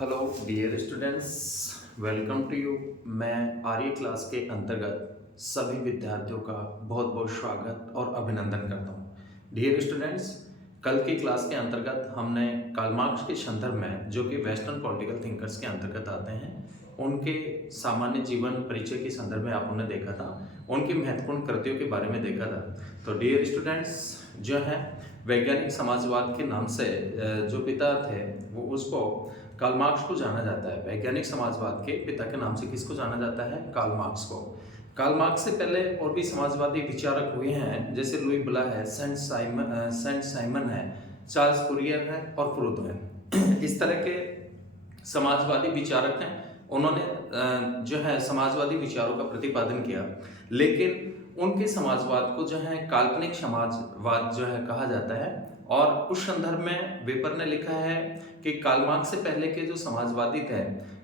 Hello dear students, welcome to you. मैं Arya class के अंतर्गत सभी विद्यार्थियों का बहुत बहुत स्वागत और अभिनंदन करता हूँ। डियर स्टूडेंट्स, कल की क्लास के अंतर्गत हमने कार्ल मार्क्स के संदर्भ में, जो कि वेस्टर्न पॉलिटिकल थिंकर्स के अंतर्गत आते हैं, उनके सामान्य जीवन परिचय के संदर्भ में आपने देखा था, उनकी महत्वपूर्ण कृतियों के बारे में देखा था। तो डियर स्टूडेंट्स, जो है वैज्ञानिक समाजवाद के नाम से जो पिता थे वो उसको कार्ल मार्क्स को जाना जाता है। वैज्ञानिक समाजवाद के पिता के नाम से किसको जाना जाता है? कार्ल मार्क्स को। कार्ल मार्क्स से पहले और भी समाजवादी विचारक हुए हैं, जैसे लुई ब्ला है, सेंट साइमन है, चार्ल्स फूरियर है और फ्रूदो है। इस तरह के समाजवादी विचारक हैं। उन्होंने जो है समाजवादी विचारों का प्रतिपादन किया, लेकिन उनके समाजवाद को जो है काल्पनिक समाजवाद जो है कहा जाता है। और उस संदर्भ में वेपर ने लिखा है कि कार्ल मार्क्स से पहले के जो समाजवादी थे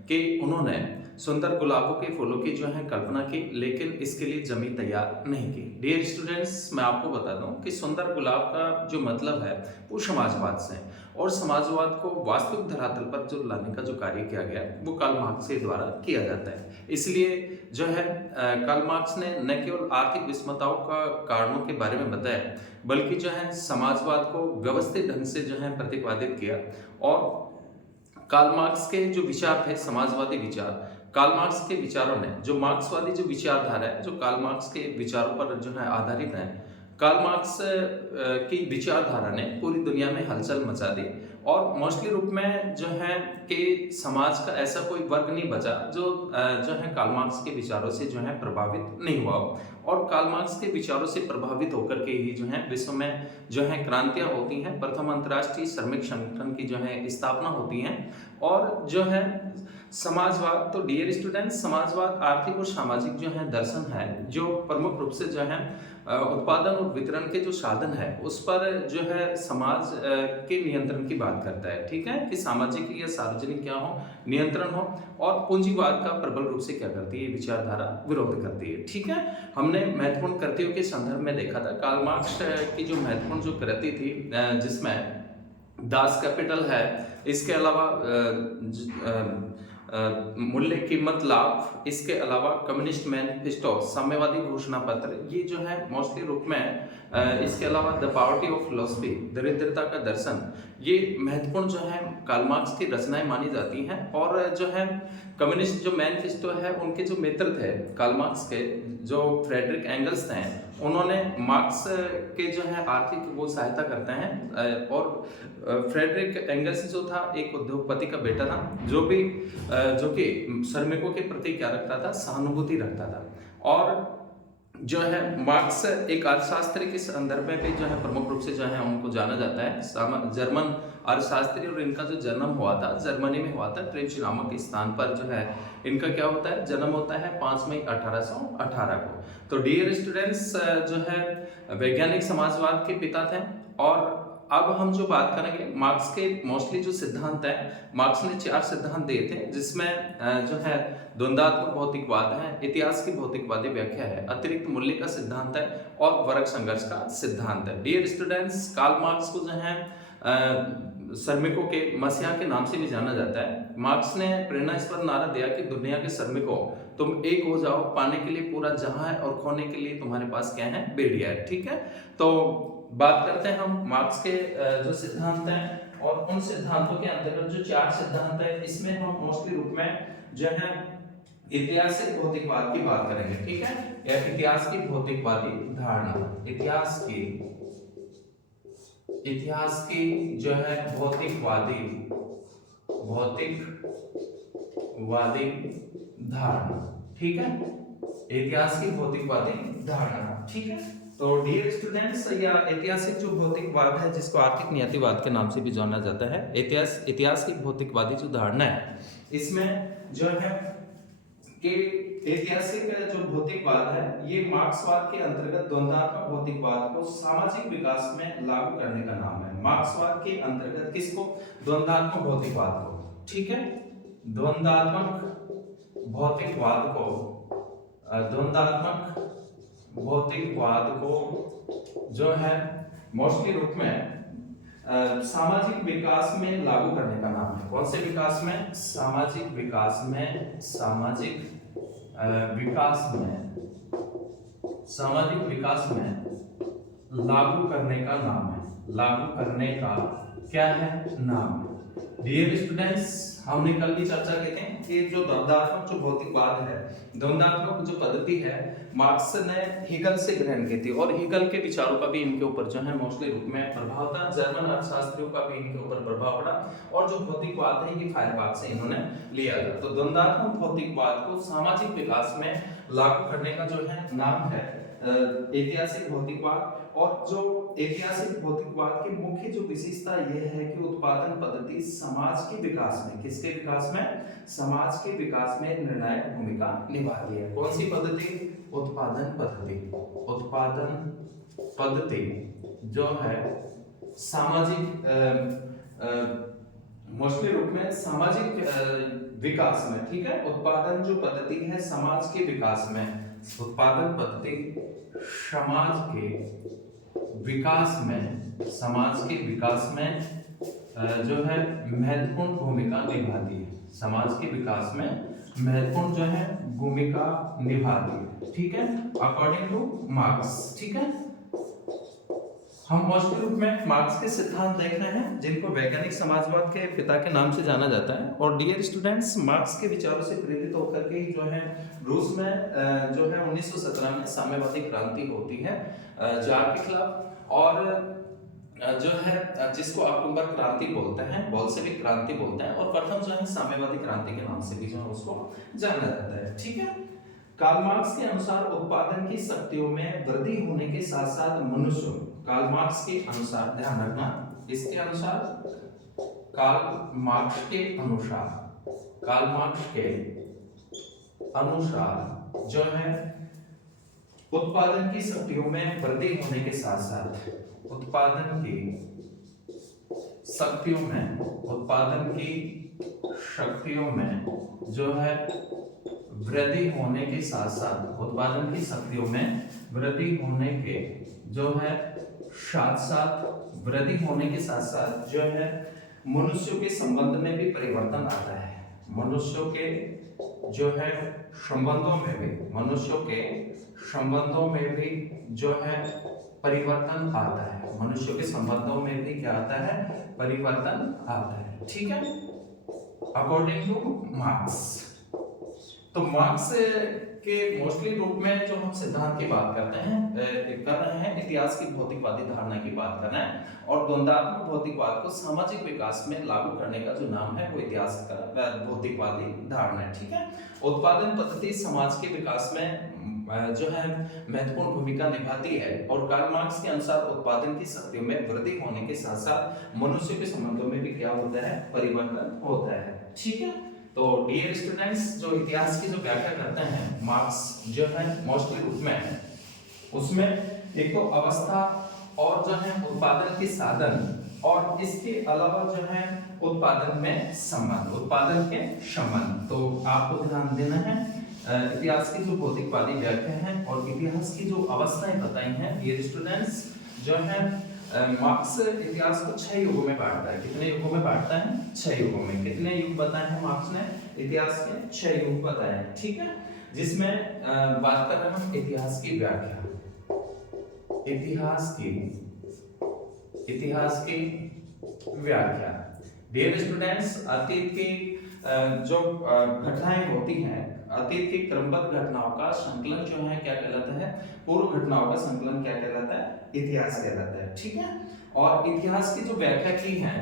कि उन्होंने सुंदर गुलाबों के फूलों की जो है कल्पना की, लेकिन इसके लिए जमीन तैयार नहीं की। डियर स्टूडेंट्स, मैं आपको बता दूं कि सुंदर गुलाब का जो मतलब है वो समाजवाद से, और समाजवाद को वास्तविक धरातल पर जो लाने का जो कार्य किया गया वो कार्ल मार्क्स के द्वारा किया जाता है। इसलिए जो है कार्ल मार्क्स ने न केवल आर्थिक विषमताओं का कारणों के बारे में बताया, बल्कि जो है समाजवाद को व्यवस्थित ढंग से जो है प्रतिपादित किया। और कार्ल मार्क्स के जो विचार थे, समाजवादी विचार, कार्ल मार्क्स के विचारों ने जो मार्क्सवादी जो विचारधारा है, जो कार्ल मार्क्स के विचारों पर जो है आधारित है, कार्ल मार्क्स की विचारधारा ने पूरी दुनिया में हलचल मचा दी। और मोस्टली रूप में जो है कि समाज का ऐसा कोई वर्ग नहीं बचा जो है कार्ल मार्क्स के विचारों से जो है प्रभावित नहीं हुआ। और कार्ल मार्क्स के विचारों से प्रभावित होकर के ही जो है विश्व में जो है क्रांतियां होती हैं, प्रथम अंतर्राष्ट्रीय श्रमिक संगठन की जो है स्थापना होती है। और जो है समाजवाद, तो डियर स्टूडेंट, समाजवाद आर्थिक और सामाजिक जो है दर्शन है, जो प्रमुख रूप से जो है उत्पादन और वितरण के जो साधन है उस पर जो है समाज के नियंत्रण की बात करता है। ठीक है, कि सामाजिक या सार्वजनिक क्या हो, नियंत्रण हो। और पूंजीवाद का प्रबल रूप से क्या करती है विचारधारा, विरोध करती है। ठीक है, हमने महत्वपूर्ण कृतियों के संदर्भ में देखा था कार्ल मार्क्स की जो महत्वपूर्ण जो कृति थी, जिसमें दास कैपिटल है, इसके अलावा मूल्य कीमत लाभ, इसके अलावा कम्युनिस्ट मैनिफेस्टो, साम्यवादी घोषणा पत्र, ये जो है मोस्टली रूप में इसके अलावा द पॉवर्टी ऑफ फिलोसफी, दरिद्रता का दर्शन, ये महत्वपूर्ण जो है कार्ल मार्क्स की रचनाएं मानी जाती हैं। और जो है कम्युनिस्ट जो मैनिफेस्टो है, उनके जो मित्र थे कार्ल मार्क्स के, जो फ्रेडरिक एंगल्स थे, उन्होंने मार्क्स के जो है आर्थिक वो सहायता करते हैं। और फ्रेडरिक एंगल्स जो था एक उद्योगपति का बेटा था, जो कि श्रमिकों के प्रति क्या रखता था, सहानुभूति रखता था। और जो है मार्क्स एक अर्थशास्त्री के संदर्भ में भी जो है प्रमुख रूप से जो है उनको जाना जाता है। जर्मन अर्थशास्त्री, और इनका जो जन्म हुआ था जर्मनी में हुआ था, ट्रेंच नामक स्थान पर जो है इनका क्या होता है, जन्म होता है 5 मई 1818 को। तो डियर स्टूडेंट्स, जो है वैज्ञानिक समाजवाद के पिता थे। और अब हम जो बात करेंगे मार्क्स के मोस्टली जो सिद्धांत है, मार्क्स ने 4 सिद्धांत दिए थे, जिसमें जो है द्वंद्वात्मक भौतिकवाद है, इतिहास की भौतिकवादी व्याख्या है, अतिरिक्त मूल्य का सिद्धांत है और वर्ग संघर्ष का सिद्धांत है। डियर स्टूडेंट्स, कार्ल मार्क्स को जो है श्रमिकों के मसीहा के नाम से भी जाना जाता है। मार्क्स ने प्रेरणास्पद नारा दिया कि दुनिया के श्रमिकों, तुम एक हो जाओ, पाने के लिए पूरा जहां है और खोने के लिए तुम्हारे पास क्या है, बेड़िया है। ठीक है, तो बात करते हैं हम मार्क्स के जो सिद्धांत हैं, और उन सिद्धांतों के अंतर्गत जो 4 सिद्धांत है, इसमें हम मोस्टली रूप में जो है ऐतिहासिक भौतिकवाद की बात करेंगे। ठीक है, या इतिहास की भौतिकवादी धारणा, इतिहास की जो है भौतिकवादी धारणा। ठीक है, इतिहास की भौतिकवादी धारणा। ठीक है, तो डियर स्टूडेंट्स, या ऐतिहासिक जो भौतिकवाद है, जिसको आर्थिक नियतिवाद के नाम से भी जाना जाता है, इतिहास की भौतिकवादी जो धारणा है, इसमें जो है कि ऐतिहासिक जो भौतिकवाद है, ये मार्क्सवाद के अंतर्गत द्वंद्वात्मक भौतिकवाद को सामाजिक विकास में लागू करने का नाम है। मार्क्सवाद के अंतर्गत किसको? द्वंद्वात्मक भौतिकवाद को। ठीक है, द्वंद्वात्मक भौतिकवाद को जो है मोस्टली रूप में सामाजिक विकास में लागू करने का नाम है। कौन से विकास में? सामाजिक विकास में, सामाजिक विकास में, सामाजिक विकास में लागू करने का नाम है। लागू करने का क्या है? नाम है। डियर स्टूडेंट्स, हमने कल भी चर्चा की थी कि जो द्वंद्वात्मक जो भौतिकवाद है, द्वंद्वात्मक जो पद्धति है, मार्क्स ने हीगल से ग्रहण की थी और हीगल के विचारों का भी इनके ऊपर जो है मोस्टली रूप में प्रभाव था। जर्मन अर्थशास्त्रियों का भी इनके ऊपर प्रभाव पड़ा और जो भौतिकवाद है ये फायरबाख से इन्होंने लिया था। तो द्वंद्वात्मक भौतिकवाद को सामाजिक विकास में लागू करने का जो है नाम है ऐतिहासिक भौतिकवाद। और जो ऐतिहासिक भौतिकवाद की मुख्य जो विशेषता यह है कि उत्पादन पद्धति समाज के विकास में, किसके विकास में? समाज के विकास में निर्णायक भूमिका निभाती है। कौन सी पद्धति? उत्पादन पद्धति। उत्पादन पद्धति जो है सामाजिक मोस्टली रूप में सामाजिक विकास में, ठीक है। उत्पादन जो पद्धति है समाज के विकास में, उत्पादन पद्धति समाज के विकास में, समाज के विकास में जो है महत्वपूर्ण भूमिका निभाती है। समाज के विकास में महत्वपूर्ण जो है भूमिका निभाती है, ठीक है, अकॉर्डिंग टू मार्क्स। ठीक है, हम मोस्टली रूप में मार्क्स के सिद्धांत देख रहे हैं जिनको वैज्ञानिक समाजवाद के पिता के नाम से जाना जाता है। और डियर स्टूडेंट्स, मार्क्स के विचारों से प्रेरित होकर के जो है रूस में जो है 1917 में साम्यवादी क्रांति होती है जार के खिलाफ। और जो है जिसको अक्टूबर क्रांति बोलते हैं, बोल्शेविक क्रांति बोलते हैं, और प्रथम जो है साम्यवादी क्रांति के नाम से भी जो है उसको जाना जाता है। ठीक है, कार्ल मार्क्स के अनुसार उत्पादन की शक्तियों में वृद्धि होने के साथ साथ मनुष्य, कार्ल मार्क्स के अनुसार, ध्यान रखना, इसके अनुसार, कार्ल मार्क्स के अनुसार, कार्ल मार्क्स के अनुसार जो है उत्पादन की शक्तियों में वृद्धि होने के साथ साथ, उत्पादन की शक्तियों में, उत्पादन की शक्तियों में जो है वृद्धि होने के साथ साथ, उत्पादन की शक्तियों में वृद्धि होने के जो है साथ साथ, वृद्धि होने के साथ साथ जो है मनुष्यों के संबंध में भी परिवर्तन आता है। मनुष्यों के जो है संबंधों में भी, मनुष्यों के संबंधों में भी जो है परिवर्तन आता है। मनुष्यों के संबंधों में भी क्या आता है? परिवर्तन आता है। ठीक है, अकॉर्डिंग टू मार्क्स। तो मार्क्स के मोस्टली रूप में जो हम सिद्धांत की बात करते हैं, कर रहे हैं, इतिहास की भौतिकवादी धारणा की बात कर रहे हैं, और द्वंद्वात्मक भौतिकवाद को सामाजिक विकास में लागू करने का जो नाम है वो इतिहास का भौतिकवादी धारणा है। ठीक है, उत्पादन पद्धति समाज के विकास में जो है महत्वपूर्ण भूमिका निभाती है, और कार्ल मार्क्स के अनुसार उत्पादन की शक्तियों में वृद्धि होने के साथ साथ मनुष्य के संबंधों में भी क्या होता है? परिवर्तन होता है। ठीक है, तो डियर स्टूडेंट्स, जो इतिहास की जो व्याख्या करते हैं मार्क्स जो है मोस्टली रूप में, उसमें एक तो अवस्था और जो है उत्पादन के साधन, और इसके अलावा जो है उत्पादन में संबंध, उत्पादन के संबंध। तो आपको ध्यान देना है इतिहास की जो भौतिकवादी व्याख्या है और इतिहास की जो अवस्थाएं बताई हैं डियर स्टूडेंट्स, जो है मार्क्स इतिहास को 6 युगों में बांटता है। कितने युगों में बांटता है? 6 युगों में। कितने युग बताए हैं मार्क्स ने? इतिहास के 6 युग बताए हैं। ठीक है, जिसमें बात कर रहे हैं इतिहास की व्याख्या, इतिहास की व्याख्या। डियर स्टूडेंट्स, अतीत की जो घटनाएं होती हैं, अतीत की क्रमबद्ध घटनाओं का संकलन जो है क्या कहलाता है? पूर्व घटनाओं का संकलन क्या कहलाता है? इतिहास कहलाता है। ठीक है, और इतिहास की जो व्याख्या की है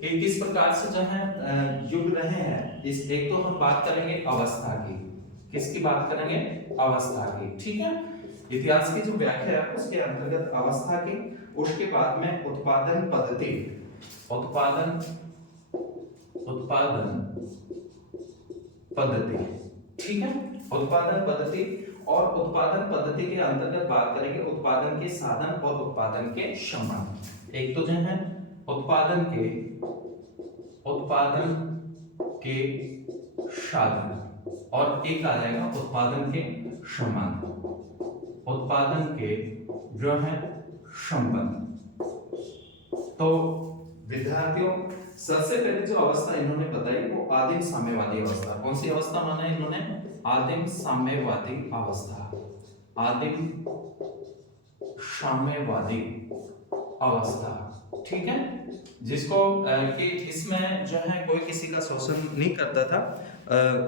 कि किस प्रकार से जो है युग रहे हैं, इस एक तो हम बात करेंगे अवस्था की। किसकी बात करेंगे? अवस्था की। ठीक है, इतिहास की जो व्याख्या है उसके अंतर्गत अवस्था की, उसके बाद में उत्पादन पद्धति, उत्पादन पद्धति। ठीक है, उत्पादन पद्धति, और उत्पादन पद्धति के अंतर्गत बात करेंगे उत्पादन के साधन और उत्पादन के संबंध। एक तो जो है उत्पादन के साधन, और एक आ जाएगा उत्पादन के संबंध, उत्पादन के जो है संबंध। तो विद्यार्थियों, सबसे पहले जो अवस्था इन्होंने बताई वो आदिम साम्यवादी अवस्था। कौन सी अवस्था माना है इन्होंने? आदिम साम्यवादी अवस्था। आदिम साम्यवादी अवस्था, ठीक है। जिसको कि इसमें जो है कोई किसी का शोषण नहीं करता था,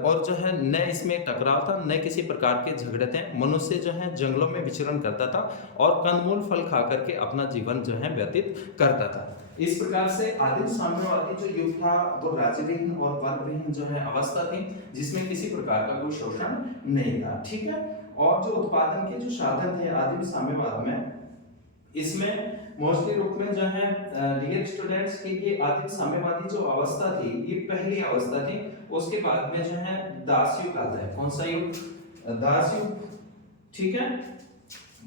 और जो है न इसमें टकराव था, न किसी प्रकार के झगड़े थे। मनुष्य जो है जंगलों में विचरण करता था और कंदमूल फल खा करके अपना जीवन जो है व्यतीत करता था। इस प्रकार से आदिम साम्यवादी जो युग था वो राज्यविहीन और वर्गविहीन जो है अवस्था थी, जिसमें किसी प्रकार का कोई शोषण नहीं था, ठीक है। और जो उत्पादन के जो साधन थे आदिम साम्यवाद में, इसमें मोस्टली रूप में जो है डियर स्टूडेंट्स की ये आदिम साम्यवादी जो अवस्था थी ये पहली अवस्था थी। उसके बाद में जो है दास युग आता है। कौन सा युग? दास युग, ठीक है।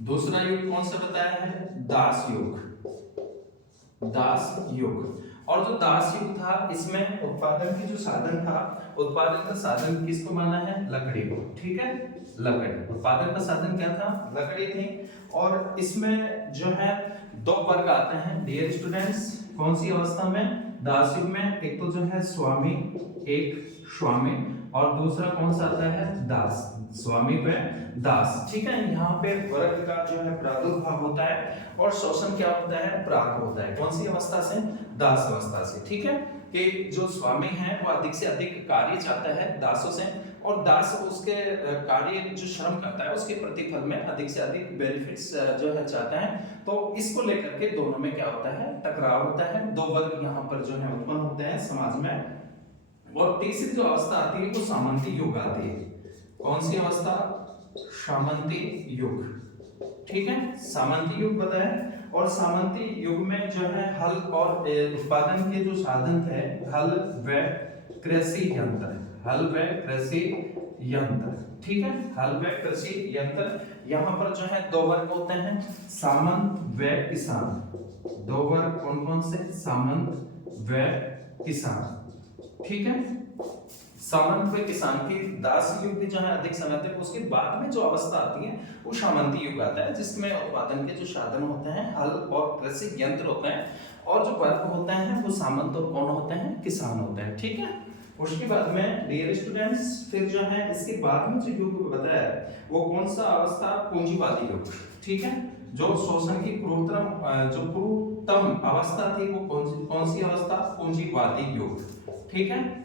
दूसरा युग कौन सा बताया है? दास युग। दास युग। और जो दास युग था इसमें उत्पादन की जो साधन था, उत्पादन का साधन किसको माना है? लकड़ी को, ठीक है। लकड़ी उत्पादन का साधन क्या था? लकड़ी थी। और इसमें जो है दो वर्ग आते हैं डियर स्टूडेंट्स। कौन सी अवस्था में? दास युग में। एक तो जो है स्वामी, एक स्वामी, और दूसरा कौन सा आता है? दास। स्वामी व दास, ठीक है। यहाँ पे वर्ग का जो है प्रादुर्भाव होता है और शोषण क्या होता है? प्राप्त होता है। कौन सी अवस्था से? दास अवस्था से, ठीक है। कि जो स्वामी है वो अधिक से अधिक कार्य चाहता है दासों से, और दास उसके कार्य जो श्रम करता है उसके प्रतिफल में अधिक से अधिक बेनिफिट्स जो है चाहता है। तो इसको लेकर के दोनों में क्या होता है? टकराव होता है। दो वर्ग यहाँ पर जो है उत्पन्न होते हैं समाज में। और तीसरी जो अवस्था आती है वो सामंती युग आती है। कौन सी अवस्था? सामंती युग, ठीक है। सामंती युग बताया। और सामंती युग में जो है हल और उत्पादन के जो साधन थे, हल व कृषि यंत्र। हल व कृषि यंत्र, ठीक है। हल व कृषि यंत्र। यहाँ पर जो है दो वर्ग होते हैं, सामंत व किसान। दो वर्ग कौन कौन से? सामंत व किसान, ठीक है। सामंत व किसान की दास युग भी जो है अधिक समय तक, उसके बाद में जो अवस्था आती है वो सामंती युग आता है, जिसमें उत्पादन के जो साधन होते हैं हल और कृषि यंत्र होते हैं, और जो वर्ग होते हैं वो सामंत और कौन होते हैं? किसान होते हैं, ठीक है। उसके बाद में डियर स्टूडेंट्स फिर जो है इसके बाद में जो युग बताया वो कौन सा अवस्था? पूंजीवादी युग, ठीक है। जो शोषण की क्रूरतम अवस्था थी वो कौन सी अवस्था? पूंजीवादी युग, ठीक है।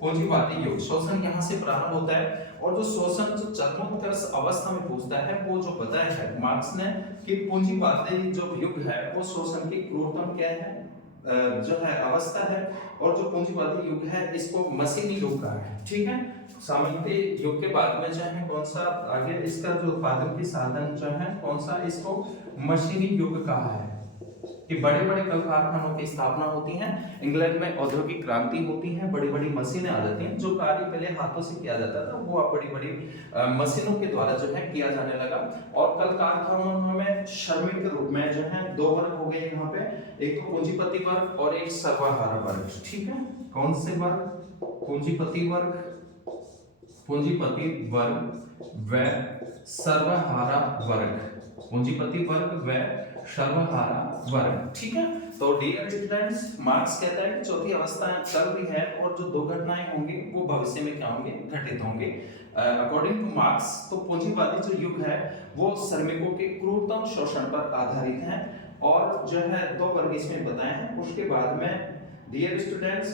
पूंजीवादी युग। शोषण यहाँ से प्रारंभ होता है, और जो शोषण जो चरमोत्कर्ष अवस्था में पहुंचता है वो जो बताया है मार्क्स ने कि पूंजीवादी जो युग है वो शोषण की क्रूरतम क्या है? जो है अवस्था है। और जो पूंजीवादी युग है इसको मशीनी युग कहा है, ठीक है। सामंती युग के बाद में जो है कौन सा आगे इसका जो उत्पादन की साधन जो है कौन सा? इसको मशीनी युग कहा है। कि बड़े बड़े कल कारखानों की स्थापना होती है, इंग्लैंड में औद्योगिक क्रांति होती है, बड़ी बड़ी मशीनें आ जाती हैं। जो कार्य पहले हाथों से किया जाता था वो अब बड़ी बड़ी मशीनों के द्वारा जो है किया जाने लगा। और कल कारखानों में श्रमिक रूप में जो है दो वर्ग हो गए यहाँ पे, एक तो पूंजीपति वर्ग और एक सर्वहारा वर्ग, ठीक है। कौन से वर्ग? पूंजीपति वर्ग, पूंजीपति वर्ग व सर्वहारा वर्ग। पूंजीपति वर्ग व सर्वहारा वर्ग, ठीक है। तो डियर स्टूडेंट्स मार्क्स कहता है कि चौथी अवस्था चल रही है और जो दो घटनाएं होंगी वो भविष्य में क्या होंगे? घटित होंगे। अकॉर्डिंग टू मार्क्स तो पूंजीवादी जो युग है वो श्रमिकों के क्रूरतम शोषण पर आधारित है, और जो है दो वर्ग इसमें बताए हैं। उसके बाद में डियर स्टूडेंट्स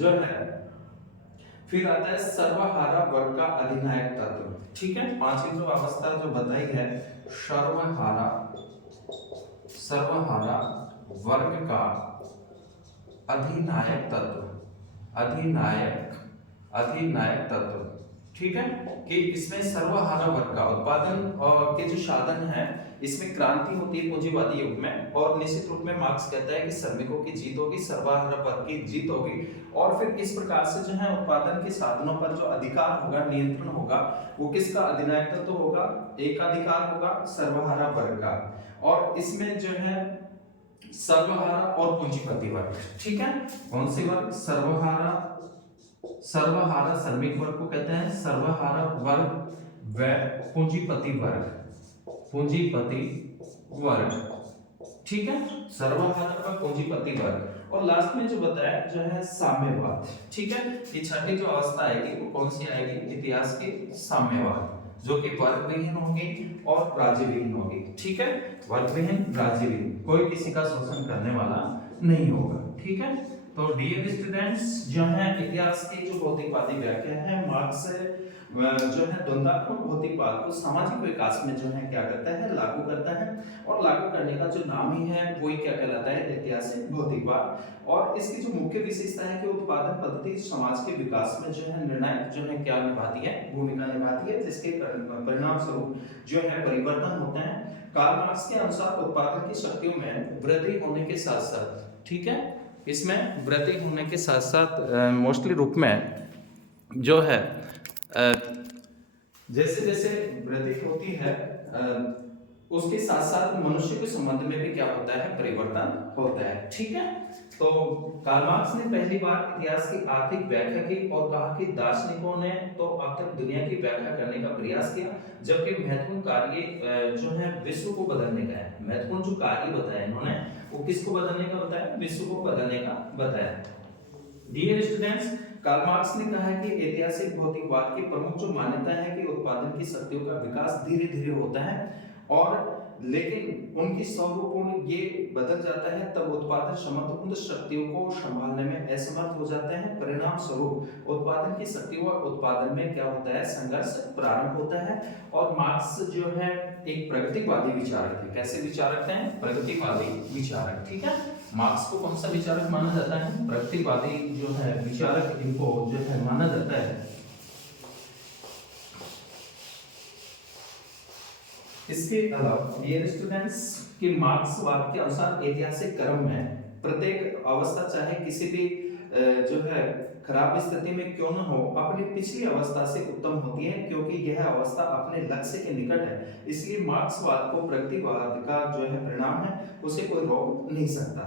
जो है फिर आता है सर्वहारा वर्ग का अधिनायक तत्व, ठीक है। पांचवी जो अवस्था जो बताई है सर्वहारा वर्ग का अधिनायक तत्व, अधिनायक तत्व, ठीक है। कि इसमें सर्वहारा वर्ग का उत्पादन के जो साधन है इसमें क्रांति होती है पूंजीवादी युग में, और निश्चित रूप में मार्क्स कहता है कि श्रमिकों की जीत होगी, सर्वहारा वर्ग की जीत होगी। और फिर इस प्रकार से जो है उत्पादन के साधनों पर जो अधिकार होगा, नियंत्रण होगा, वो किसका अधिनायक तत्व होगा? एक अधिकार होगा सर्वहारा वर्ग का। और इसमें जो है सर्वहारा और पूंजीपति वर्ग, ठीक है। कौन से वर्ग? सर्वहारा श्रमिक वर्ग को कहते हैं सर्वहारा वर्ग व पूंजीपति वर्ग, ठीक है। सर्वहारा व पूंजीपति वर्ग। और लास्ट में जो बताया जो है साम्यवाद। ठीक है, ये छठी जो अवस्था आएगी वो कौन सी आएगी, इतिहास की साम्यवाद, जो कि वर्गविहीन होगी और राज्यविहीन होगी। ठीक है, वर्गविहीन राज्यविहीन, कोई किसी का शोषण करने वाला नहीं होगा। ठीक है, तो डियर स्टूडेंट्स, जो है इतिहास की जो भौतिकवादी व्याख्या है, मार्क्स जो है द्वंद्वात्मक भौतिकवाद को सामाजिक विकास में जो है क्या करता है, लागू करता है। और लागू करने का जो नाम ही है वही क्या कहलाता है, ऐतिहासिक भौतिकवाद। और इसकी जो मुख्य विशेषता है कि उत्पादन पद्धति समाज के विकास में जो है निर्णायक जो है क्या निभाती है, भूमिका निभाती है, जिसके परिणाम स्वरूप जो है परिवर्तन होते हैं। कार्ल मार्क्स के अनुसार उत्पादन की शक्तियों में वृद्धि होने के साथ साथ, ठीक है, इसमें वृद्धि होने के साथ साथ मोस्टली रूप में जो है जैसे जैसे वृद्धि होती है उसके साथ साथ मनुष्य के संबंध में भी क्या होता है, परिवर्तन होता है। ठीक है, तो कार्ल मार्क्स ने पहली बार इतिहास की आर्थिक व्याख्या की और कहा कि दार्शनिकों ने तो अब तक दुनिया की व्याख्या करने का प्रयास किया, जबकि महत्वपूर्ण कार्य जो है विश्व को बदलने का है। महत्वपूर्ण जो कार्य बताया इन्होंने वो किसको बदलने का बताया, विश्व को बदलने का बताया। डियर स्टूडेंट्स, कार्ल मार्क्स ने कहा है कि ऐतिहासिक भौतिकवाद की प्रमुख जो मान्यता है कि उत्पादन की शक्तियों का विकास धीरे धीरे होता है, और लेकिन उनकी स्वरूपूर्ण ये बदल जाता है तब उत्पादन क्षमता उन शक्तियों को संभालने में असमर्थ हो जाते हैं। परिणाम स्वरूप उत्पादन की शक्ति व उत्पादन में क्या होता है, संघर्ष प्रारंभ होता है। और मार्क्स जो है एक प्रगतिवादी विचारक है। कैसे विचारक हैं, प्रगतिवादी विचारक। ठीक है, मार्क्स को कौन सा विचारक माना जाता है, प्रगतिवादी जो है विचारक इनको जो है माना जाता है। इसके अलावा डियर स्टूडेंट्स कि मार्क्सवाद के अनुसार ऐतिहासिक क्रम में प्रत्येक अवस्था चाहे किसी भी जो है खराब स्थिति में क्यों न हो, अपनी पिछली अवस्था से उत्तम होती है, क्योंकि यह अवस्था अपने लक्ष्य के निकट है। इसलिए मार्क्सवाद को प्रगतिवाद का जो है परिणाम है, उसे कोई रोक नहीं सकता।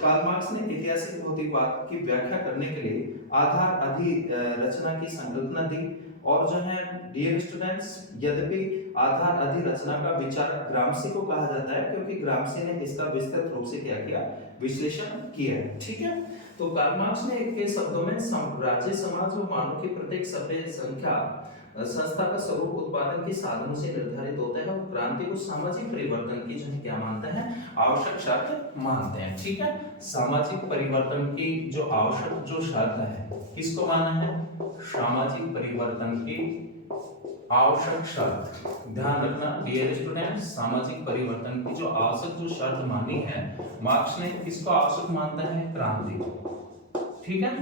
कार्ल मार्क्स ने ऐतिहासिक भौतिकवाद की व्याख्या करने के लिए आधार अधिरचना की संकल्पना दी। और जो है डियर स्टूडेंट्स, यद्यपि आधार अधिरचना का विचार ग्रामसी को कहा जाता है, क्योंकि ग्रामसी ने इसका विस्तृत रूप से क्या किया, विश्लेषण किया है। ठीक है, तो कार्ल मार्क्स ने एक शब्दों में राज्य समाज व मानव की प्रत्येक सभ्य संख्या संस्था का स्वरूप उत्पादन के साधनों से निर्धारित होता है, और क्रांति को सामाजिक परिवर्तन की जो है क्या मानते हैं, आवश्यक शर्त मानते हैं। ठीक है, सामाजिक परिवर्तन की जो आवश्यक जो शर्त है, किसको माना है, सामाजिक परिवर्तन की आवश्यक शर्त। ध्यान रखना डियर स्टूडेंट्स, सामाजिक परिवर्तन की जो आवश्यक जो शर्त मानी है, मार्क्स ने किसको आवश्यक मानता है, क्रांति को। ठीक है,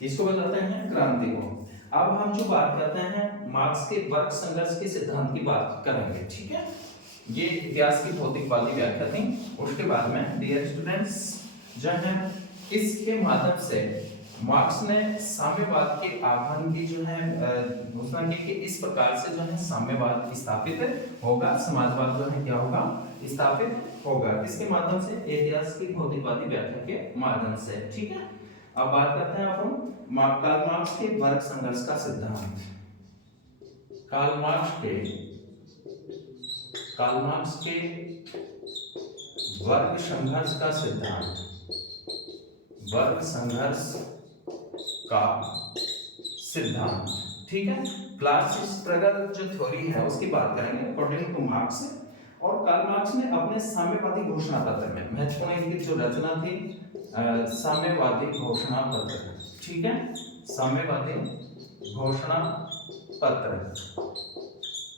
इसको बताते हैं क्रांति को। अब हम जो बात करते हैं मार्क्स के वर्ग संघर्ष के सिद्धांत की बात करेंगे। ठीक है, ये इतिहास की भौतिकवादी व्याख्या थी। उसके बाद में डियर स्टूडेंट्स जो है इसके माध्यम से मार्क्स ने साम्यवाद के आह्वान की जो है घोषणा की कि इस प्रकार से जो है साम्यवाद स्थापित होगा, समाजवाद जो है क्या होगा, स्थापित होगा। इसके माध्यम से इतिहास की भौतिकवादी व्याख्या के माध्यम से। ठीक है, अब बात करते हैं अपन कार्ल मार्क्स के वर्ग संघर्ष का सिद्धांत। कार्ल मार्क्स के वर्ग संघर्ष का सिद्धांत, वर्ग संघर्ष का सिद्धांत। ठीक है, क्लास स्ट्रगल जो थ्योरी है उसकी बात करेंगे अकॉर्डिंग टू मार्क्स। और कार्ल मार्क्स ने अपने साम्यवादी घोषणा पत्र में महत्वपूर्ण इनकी जो रचना थी साम्यवादी घोषणा पत्र। ठीक है, साम्यवादी घोषणा पत्र,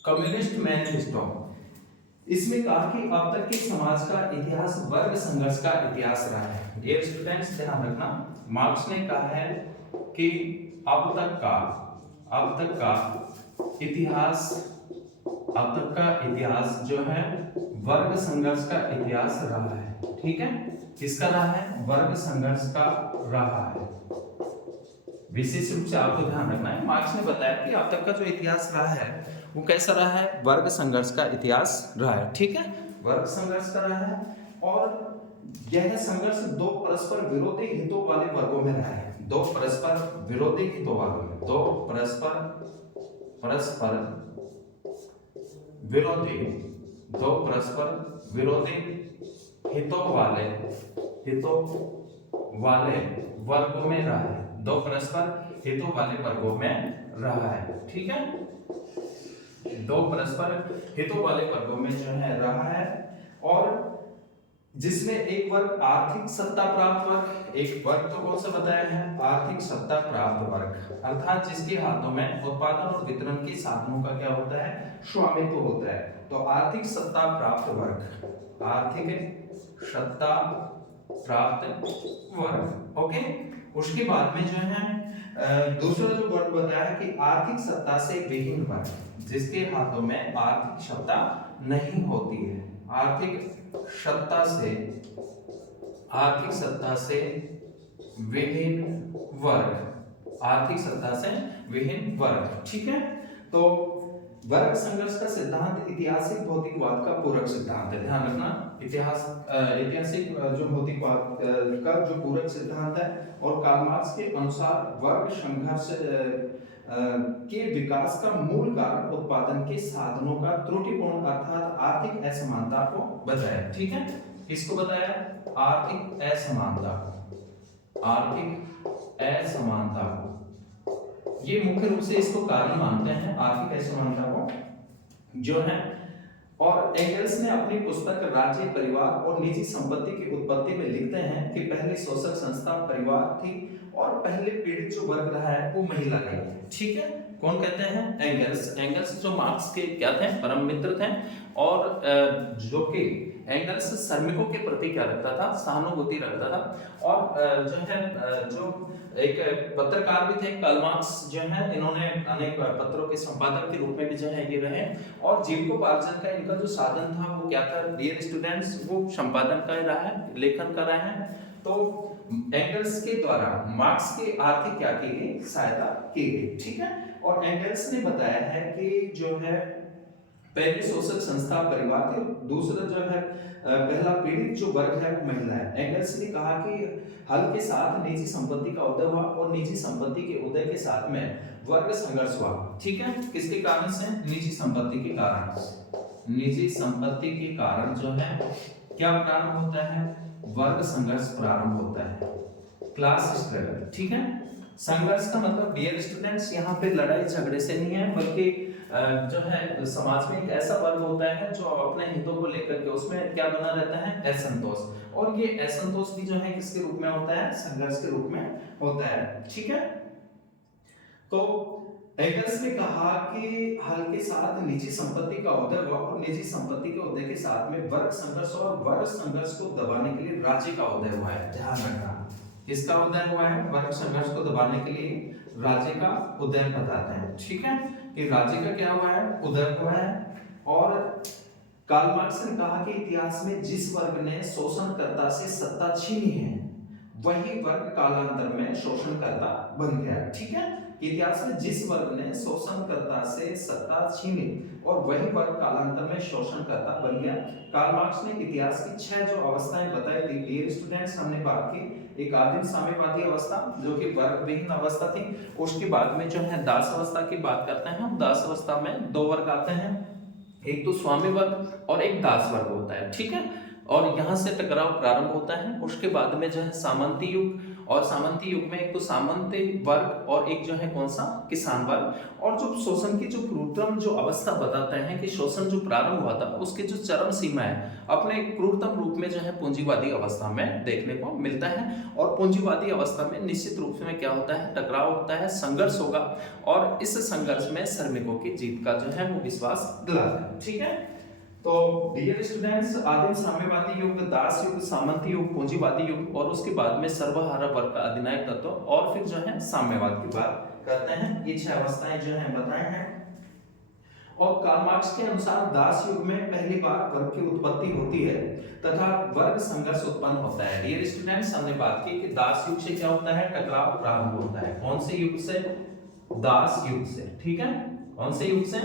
कम्युनिस्ट मैनिफेस्टो। इसमें कहा कि अब तक के समाज का इतिहास वर्ग संघर्ष का इतिहास रहा है। डियर स्टूडेंट्स ध्यान रखना, मार्क्स ने कहा है कि अब तक का इतिहास जो है वर्ग संघर्ष का इतिहास रहा है। ठीक है, किसका रहा है, वर्ग संघर्ष का रहा है। विशेष रूप से आपको ध्यान रखना है, मार्क्स ने बताया कि अब तक का जो इतिहास रहा है वो कैसा रहा है, वर्ग संघर्ष का इतिहास रहा है। ठीक है, वर्ग संघर्ष का रहा है, और यह संघर्ष दो परस्पर विरोधी हितों वाले वर्गों में रहा है। दो परस्पर विरोधी हितों वालों में, दो परस्पर विरोधी हितों वाले वर्गों में रहा है, दो परस्पर हितों वाले वर्गों में रहा है, ठीक है, दो परस्पर हितों वाले वर्गों में जो है रहा है, और जिसमें एक वर्ग आर्थिक सत्ता प्राप्त वर्ग, एक वर्ग तो कौन सा बताया है, आर्थिक सत्ता प्राप्त वर्ग, अर्थात जिसके हाथों में उत्पादन और वितरण के साधनों का क्या होता है, स्वामित्व होता है, तो आर्थिक सत्ता प्राप्त वर्ग, आर्थिक सत्ता प्राप्त वर्ग, ओके। उसके बाद में जो है दूसरा जो वर्ग बताया है कि आर्थिक सत्ता से विहीन वर्ग, जिसके हाथों में आर्थिक सत्ता नहीं होती है, आर्थिक सत्ता से विहीन वर्ग, आर्थिक सत्ता से विहीन वर्ग, ठीक है। तो वर्ग संघर्ष का सिद्धांत ऐतिहासिक भौतिकवाद का पूरक सिद्धांत है, ध्यान रखना, ऐतिहासिक जो भौतिकवाद का जो पूरक सिद्धांत है, और कार्ल मार्क्स के अनुसार वर्ग संघर्ष के विकास का मूल कारण उत्पादन के साधनों का त्रुटिपूर्ण अर्थात आर्थिक असमानता को बताया, ठीक है। किसको बताया, आर्थिक असमानता को, आर्थिक असमानता को, ये मुख्य रूप से इसको कारण मानते हैं आर्थिक असमानता को जो है। और एंगल्स ने अपनी पुस्तक राज्य, परिवार और निजी संपत्ति की उत्पत्ति में लिखते हैं कि पहली शोषक संस्था परिवार थी और पहले पीड़ित जो वर्ग रहा है वो महिला है, ठीक है। कौन कहते हैं, एंगल्स। एंगल्स जो मार्क्स के क्या थे, परम मित्र थे, और जो कि एंगल्स श्रमिकों के प्रति क्या रखता था, सहानुभूति रखता था, और जो है जो एक पत्रकार भी थे कार्ल मार्क्स जो है, इन्होंने अनेक पत्रों के संपादक के रूप में भी जो है ये रहे, और जीविकोपार्जन का इनका जो साधन था वो क्या था, डियर स्टूडेंट्स, वो संपादन का रहा है, लेखन कर रहे हैं। तो एंगल्स के द्वारा मार्क्स की आर्थिक क्या की गई, सहायता की गई, ठीक है। और एंगल्स ने बताया है कि जो है पहली शोषक संस्था परिवार थी, दूसरा जो है पहला पीड़ित जो वर्ग है महिला है। एंगल्स ने कहा कि हल के साथ निजी संपत्ति का उदय हुआ, और निजी संपत्ति के उदय के साथ में वर्ग संघर्ष हुआ, ठीक है। किसके कारण से, निजी संपत्ति के कारण, निजी संपत्ति के कारण जो है क्या प्रारंभ होता है, वर्ग संघर्ष प्रारंभ होता है, क्लास स्ट्रगल, ठीक है। संघर्ष का मतलब डियर स्टूडेंट्स यहाँ पे लड़ाई झगड़े से नहीं है, बल्कि जो है समाज में एक ऐसा वर्ग होता है जो अपने हितों को लेकर के उसमें क्या बना रहता है, असंतोष, और ये असंतोष भी जो है किसके रूप में होता है, संघर्ष के रूप में होता है, ठीक है। तो एंगल्स ने कहा कि हल के साथ निजी संपत्ति का उदय हुआ, और निजी संपत्ति के उदय के साथ में वर्ग संघर्ष, और वर्ग संघर्ष को दबाने के लिए राज्य का उदय हुआ है, ध्यान रखना। किसका उदय हुआ है, वर्ग संघर्ष को दबाने के लिए राज्य का उदय बताते हैं, ठीक है, कि राज्य का क्या हुआ है, उदय हुआ है। और कार्ल मार्क्स ने कहा कि इतिहास में जिस वर्ग ने शोषणकर्ता से सत्ता छीनी है वही वर्ग कालांतर में शोषणकर्ता बन गया, ठीक है। इतिहास में जिस वर्ग ने शोषणकर्ता से सत्ता छीनी और वही वर्ग कालांतर में शोषणकर्ता बन गया। कार्ल मार्क्स ने इतिहास की 6 जो अवस्थाएं बताई थी, डियर स्टूडेंट्स, हमने बात की एक आदिम साम्यवादी अवस्था जो कि वर्ग विहीन अवस्था थी, उसके बाद में जो है दास अवस्था की बात करते हैं हम। दास अवस्था में दो वर्ग आते हैं, एक तो स्वामी वर्ग और एक दास वर्ग होता है, ठीक है। और यहाँ से टकराव प्रारंभ होता है। उसके बाद में जो है सामंती युग, और सामंती युग में एक तो सामंती वर्ग और एक जो है कौन सा, किसान वर्ग। और जो शोषण की जो क्रूरतम जो अवस्था बताते हैं कि शोषण जो प्रारंभ हुआ था उसकी जो चरम सीमा है अपने क्रूरतम रूप में जो है पूंजीवादी अवस्था में देखने को मिलता है। और पूंजीवादी अवस्था में निश्चित रूप से क्या होता है, टकराव होता है, संघर्ष होगा, और इस संघर्ष में श्रमिकों की जीत का जो है वो विश्वास दिलाता है, ठीक है। तो डियर स्टूडेंट्स, आदिम साम्यवादी युग, दास युग, सामंती युग, पूंजीवादी युग, और उसके बाद में सर्वहारा वर्ग का अधिनायक तत्व, और फिर जो है साम्यवाद की बात करते हैं। ये 6 अवस्थाएं जो है बताए हैं। और कार्ल मार्क्स के अनुसार दास युग में पहली बार वर्ग की उत्पत्ति होती है तथा वर्ग संघर्ष उत्पन्न होता है। डियर स्टूडेंट्स, हमने बात की कि दास युग से क्या होता है, टकराव प्रारंभ होता है। कौन से युग से, दास युग से, ठीक है। कौन से युग से,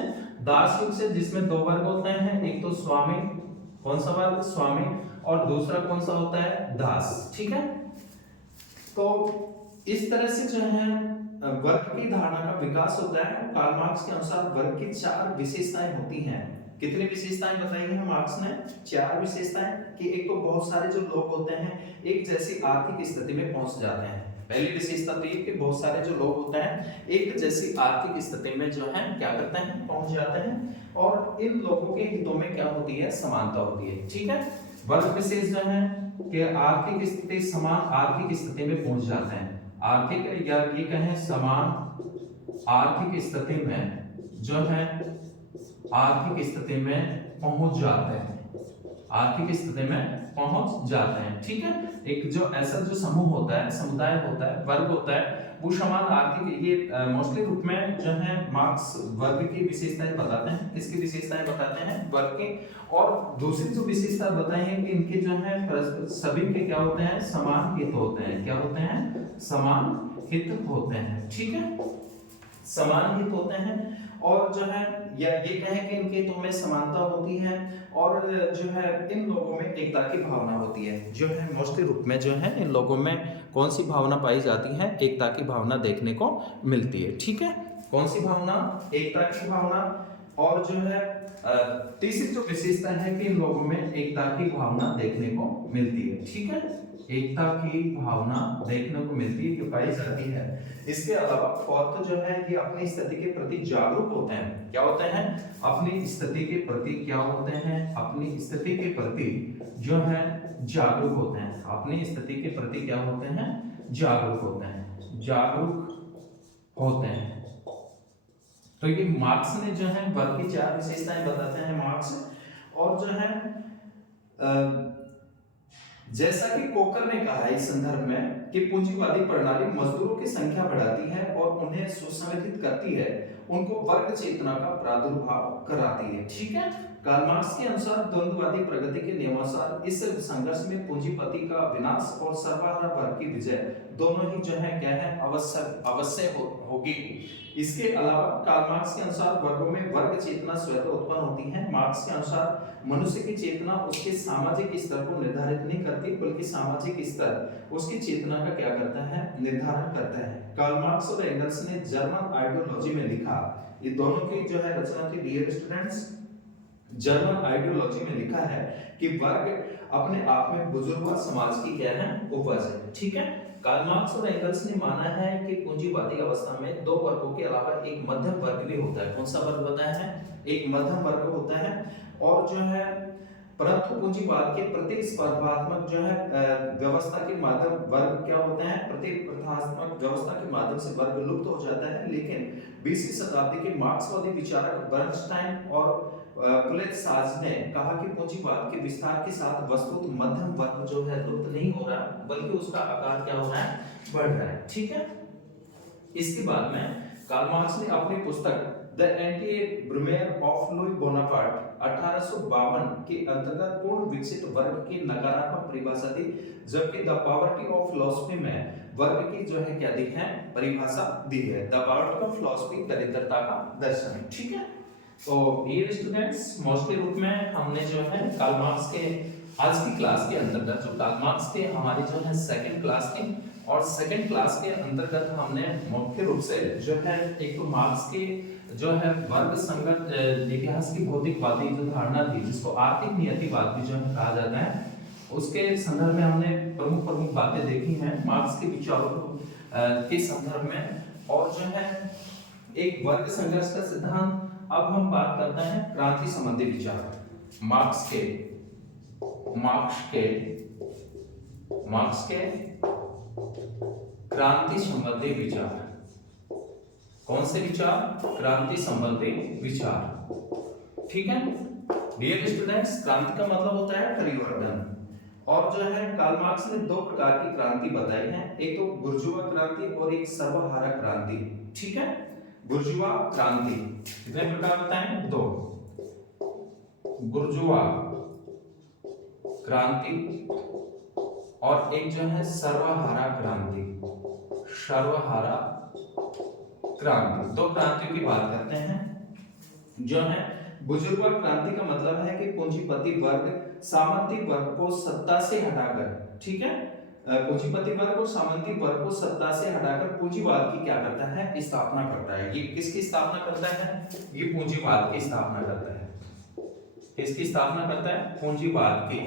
दास युग से, जिसमें 2 वर्ग होते हैं, एक तो स्वामी, कौन सा वर्ग, स्वामी, और दूसरा कौन सा होता है, दास, ठीक है। तो इस तरह से जो है वर्ग की धारणा का विकास होता है। कार्ल मार्क्स के अनुसार वर्ग की 4 विशेषताएं होती हैं। कितनी विशेषताएं बताई हैं मार्क्स ने? 4 विशेषताएं कि एक तो बहुत सारे जो लोग होते हैं एक जैसी आर्थिक स्थिति में पहुंच जाते हैं। पहली विशेषता तो ये कि बहुत सारे जो लोग होते हैं एक जैसी आर्थिक स्थिति में जो है क्या करते हैं, पहुंच जाते हैं, और इन लोगों के हितों में क्या होती है, समानता होती है। ठीक है, वर्ग विशेष जो है कि आर्थिक स्थिति समान आर्थिक स्थिति में पहुंच जाते हैं, आर्थिक या ये कहें समान आर्थिक स्थिति में जो है आर्थिक स्थिति में पहुंच जाते हैं, आर्थिक स्थिति में पहुंच जाते हैं। ठीक है, एक जो ऐसा जो समूह होता है, समुदाय होता है, वर्ग होता है, वो समान आर्थिक, ये मोस्टली रूप में जो है मार्क्स वर्ग की विशेषताएं बताते हैं। किसकी विशेषताएं बताते हैं? वर्ग की। और दूसरी जो विशेषता बताई है कि इनके जो है सभी के क्या होते हैं, समान हित होते हैं। क्या होते हैं? समान हित होते हैं। ठीक है, समान हित होते हैं, और जो है या ये कहें कि इनके हितों में समानता होती है, और जो है इन लोगों में एकता की भावना होती है। जो है मोस्टली रूप में जो है इन लोगों में कौन सी भावना पाई जाती है? एकता की भावना देखने को मिलती है। ठीक है, कौन सी भावना? एकता की भावना। और जो है तीसरी जो विशेषता है कि इन लोगों में एकता की भावना देखने को मिलती है। ठीक है, एकता की भावना देखने को मिलती है, जो पाई जाती है। इसके अलावा फोर्थ जो है ये अपनी स्थिति के प्रति जागरूक होते हैं। क्या होते हैं? अपनी स्थिति के प्रति क्या होते हैं? अपनी स्थिति के प्रति जो है जागरूक होते हैं। अपनी स्थिति के प्रति क्या होते हैं? जागरूक होते हैं, जागरूक होते हैं। तो ये मार्क्स ने जो है वर्ग की 4 विशेषताएं बताते हैं मार्क्स। और जो है जैसा कि कोकर ने कहा है इस संदर्भ में कि पूंजीवादी प्रणाली मजदूरों की संख्या बढ़ाती है और उन्हें सुसंगठित करती है, उनको वर्ग चेतना का प्रादुर्भाव कराती है। ठीक है, कार्ल मार्क्स के अनुसार द्वंद्ववादी प्रगति के नियमानुसार इस संघर्ष में पूंजीपति का विनाश और सर्वहारा वर्ग की विजय दोनों ही जो है क्या है, अवश्य होगी। इसके अलावा कार्ल मार्क्स के अनुसार वर्गों में वर्ग चेतना स्वतः उत्पन्न होती है। मार्क्स के अनुसार मनुष्य की चेतना उसके सामाजिक स्तर को निर्धारित नहीं करती, बल्कि सामाजिक स्तर उसकी चेतना का क्या करता है, निर्धारण करता है। कार्ल मार्क्स और एंगल्स ने जर्मन आइडियोलॉजी में लिखा, ये दोनों की जो है रचना थी डियर स्टूडेंट्स, जर्मन आइडियोलॉजी में लिखा है कि वर्ग अपने आप में बुजुर्ग समाज की क्या है, उपज है। ठीक है, कार्ल मार्क्स और एंगल्स ने माना है कि पूंजीवादी अवस्था में दो वर्गों के अलावा एक मध्यम वर्ग भी होता है। कौन सा वर्ग बताया है? एक मध्यम वर्ग होता है। और जो है परंतु पूंजीवाद के प्रतिस्पर्धात्मक जो है व्यवस्था के माध्यम वर्ग क्या होते हैं, प्रतिस्पर्धात्मक व्यवस्था के माध्यम से वर्ग लुप्त हो जाता है। लेकिन 20वीं शताब्दी के मार्क्सवादी विचारक बर्नस्टाइन और प्लेटसाज ने कहा कि पूंजीवाद के विस्तार के साथ वस्तुतः मध्यम वर्ग जो है लुप्त नहीं हो रहा, बल्कि उसका आकार क्या हो रहा है, बढ़ रहा है। ठीक है, इसके बाद में कार्ल मार्क्स ने अपनी पुस्तक द एंटी-ब्रूमेर ऑफ लुई बोनापार्ट 1852 के अंतर्गत पूर्ण विकसित वर्ग की नकारात्मक परिभाषा दी, जबकि द पॉवर्टी ऑफ फिलॉसफी में वर्ग की जो है क्या दी है, परिभाषा दी है। द पॉवर्टी ऑफ फिलॉसफी दरिद्रता का दर्शन है। ठीक है, तो ये स्टूडेंट्स मोस्टली रूप में हमने जो है कार्ल मार्क्स के आज की क्लास के अंतर्गत जो कार्ल मार्क्स के हमारी जो है सेकंड क्लास थी, और सेकंड क्लास के अंतर्गत हमने मुख्य रूप से जो है एक तो मार्क्स के जो है वर्ग संगत इतिहास की भौतिकवादी जो धारणा थी, जिसको आर्थिक नियतिवाद भी जो है कहा जाता है, उसके संदर्भ में हमने प्रमुख बातें देखी हैं मार्क्स के विचारों के संदर्भ में। और जो है एक वर्ग संघर्ष का सिद्धांत। अब हम बात करते हैं क्रांति संबंधी विचार। मार्क्स के क्रांति संबंधी विचार। कौन से विचार? क्रांति संबंधी विचार। ठीक है डियर स्टूडेंट्स, क्रांति का मतलब होता है परिवर्तन। और जो है कार्ल मार्क्स ने 2 प्रकार की क्रांति बताई है, एक तो बुर्जुआ क्रांति और एक सर्वहारा क्रांति। ठीक है, बुर्जुआ क्रांति कितने प्रकार बताएं? 2। बुर्जुआ क्रांति और एक जो है सर्वहारा क्रांति। सर्वहारा क्रांति, 2 क्रांतियों की बात करते हैं। जो है बुजुर्गा क्रांति का मतलब है कि पूंजीपति वर्ग सामंती वर्ग को सत्ता से हटाकर, ठीक है, पूंजीपति वर्ग और सामंती वर्ग को सत्ता से हटाकर पूंजीवाद की क्या करता है, स्थापना करता है। ये किसकी स्थापना करता है? ये पूंजीवाद की स्थापना करता है। इसकी स्थापना करता है, पूंजीवाद की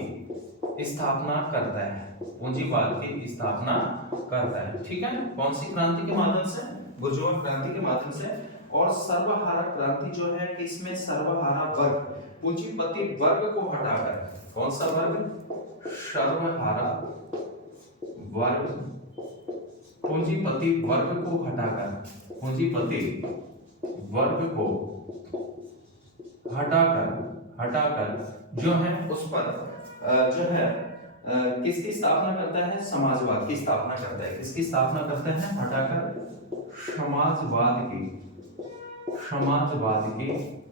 स्थापना करता है, पूंजीवाद की स्थापना करता है। ठीक है, कौन सी क्रांति के माध्यम से? बुर्जुआ क्रांति के माध्यम से। और सर्वहारा क्रांति जो है, इसमें सर्वहारा वर्ग, पूंजीपति वर्ग को हटाकर, कौन सा वर्ग? सर्वहारा वर्ग, पूंजीपति वर्ग को हटाकर, पूंजीपति वर्ग को हटाकर जो है उस पर जो है किसकी स्थापना करता है? समाजवाद की स्थापना करता है। किसकी स्थापना करता है? हटाकर समाजवाद की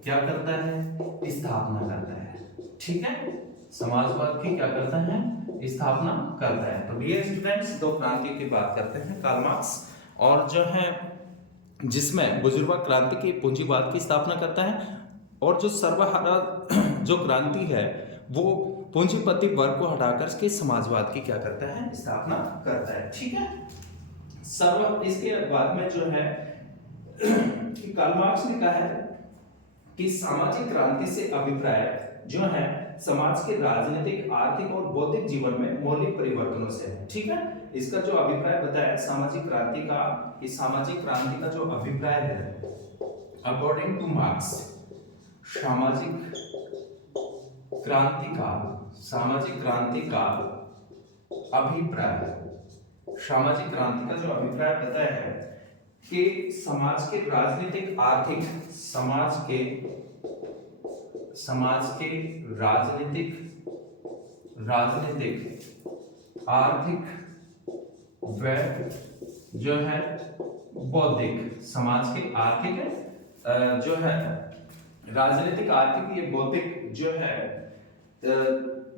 क्या करता है? स्थापना करता है। ठीक है, समाजवाद की क्या करता है? स्थापना करता है। तो डियर स्टूडेंट्स, दो क्रांति की बात करते हैं, कार्ल मार्क्स, और जो है जिसमें बुर्जुआ क्रांति की पूंजीवाद की स्थापना करता है, और जो सर्वहारा जो क्रांति है वो पूंजीपति वर्ग को हटाकर के समाजवाद की क्या करता है? स्थापना करता है। ठीक है, इसके बाद में जो है कि कार्ल मार्क्स ने कहा है कि सामाजिक क्रांति से अभिप्राय जो है समाज के राजनीतिक, आर्थिक और बौद्धिक जीवन में मौलिक परिवर्तनों से है। ठीक है, इसका जो अभिप्राय बताया सामाजिक क्रांति का, इस सामाजिक क्रांति का जो अभिप्राय है अकॉर्डिंग टू मार्क्स, सामाजिक क्रांति का अभिप्राय, सामाजिक क्रांति का जो अभिप्राय बताया है कि समाज के राजनीतिक, आर्थिक, समाज के राजनीतिक, आर्थिक व जो है बौद्धिक, समाज के आर्थिक जो है राजनीतिक, आर्थिक, ये बौद्धिक जो है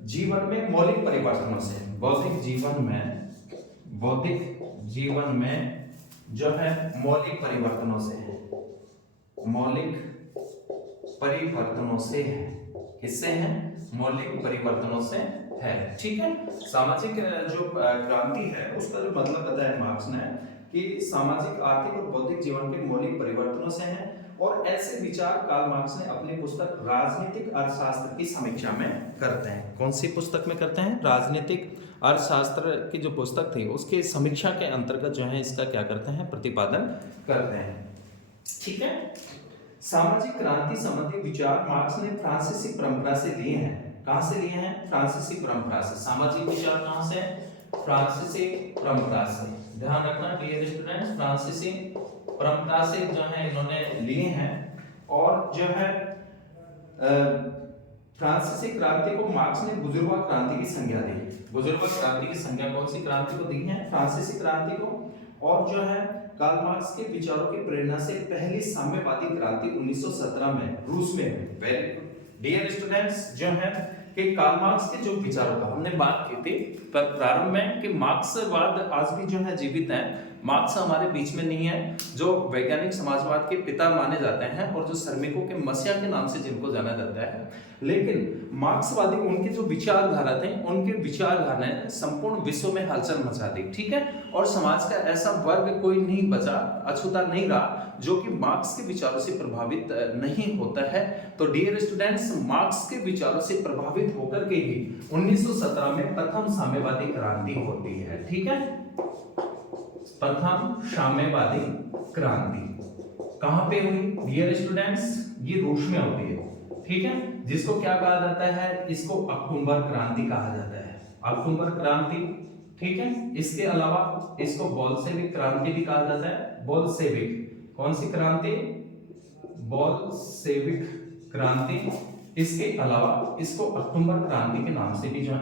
जीवन में मौलिक परिवर्तनों से, बौद्धिक जीवन में जो है मौलिक परिवर्तनों से है, मौलिक परिवर्तनों से है। किससे है? मौलिक परिवर्तनों से है। ठीक है, सामाजिक जो क्रांति है उसका जो मतलब बताया मार्क्स ने कि सामाजिक, आर्थिक और बौद्धिक जीवन के मौलिक परिवर्तनों से है। और ऐसे विचार कार्ल मार्क्स ने अपनी पुस्तक राजनीतिक अर्थशास्त्र की समीक्षा में करते हैं। कौन सी पुस्तक में करते हैं? राजनीतिक अर्थशास्त्र की जो पुस्तक थी उसके समीक्षा के अंतर्गत जो है इसका क्या करते हैं? प्रतिपादन करते हैं। ठीक है, सामाजिक क्रांति संबंधी विचार मार्क्स ने फ्रांसीसी परंपरा से लिए हैं। कहां से लिए हैं? फ्रांसीसी परंपरा से। सामाजिक विचार कहां से? फ्रांसीसी परंपरा से। ध्यान रखना डियर स्टूडेंट्स, फ्रांसीसी परंपरा से जो है इन्होंने लिए हैं। और जो है फ्रांसीसी क्रांति को मार्क्स ने बुर्जुआ क्रांति की संज्ञा दी। बुर्जुआ क्रांति की संज्ञा कौन सी क्रांति को दी है? फ्रांसीसी क्रांति को। और जो है कार्ल मार्क्स के विचारों की प्रेरणा से पहली साम्यवादी क्रांति 1917 में रूस में हुई। वेरी गुड डियर स्टूडेंट्स, जो है कि कार्ल मार्क्स के जो विचारों का हमने बात की थी पर प्रारंभ में कि मार्क्सवाद आज भी जो है जीवित है। मार्क्स हमारे बीच में नहीं है, जो वैज्ञानिक समाजवाद के पिता माने जाते हैं और जो श्रमिकों के मसीहा के नाम से जिनको जाना जाता है। लेकिन मार्क्सवादी उनके जो विचारधारा थे, उनके विचारधारा ने संपूर्ण विश्व में हलचल मचा दी। ठीक है, और समाज का ऐसा वर्ग कोई नहीं बचा, अछूता नहीं रहा जो कि मार्क्स के विचारों से प्रभावित नहीं होता है। तो डियर स्टूडेंट्स, मार्क्स के विचारों से प्रभावित होकर के ही 1917 में प्रथम साम्यवादी क्रांति होती है। ठीक है, प्रथम साम्यवादी क्रांति कहां पे हुई डियर स्टूडेंट्स? ये रूस में होती है। ठीक है, जिसको क्या कहा जाता है? इसको अक्टूबर क्रांति कहा जाता है, अक्टूबर क्रांति। ठीक है, इसके अलावा इसको बोल्शेविक क्रांति भी कहा जाता है। बोल्शेविक, कौन सी क्रांति? बोल्शेविक क्रांति। इसके अलावा इसको अक्टूबर क्रांति के नाम से भी जो है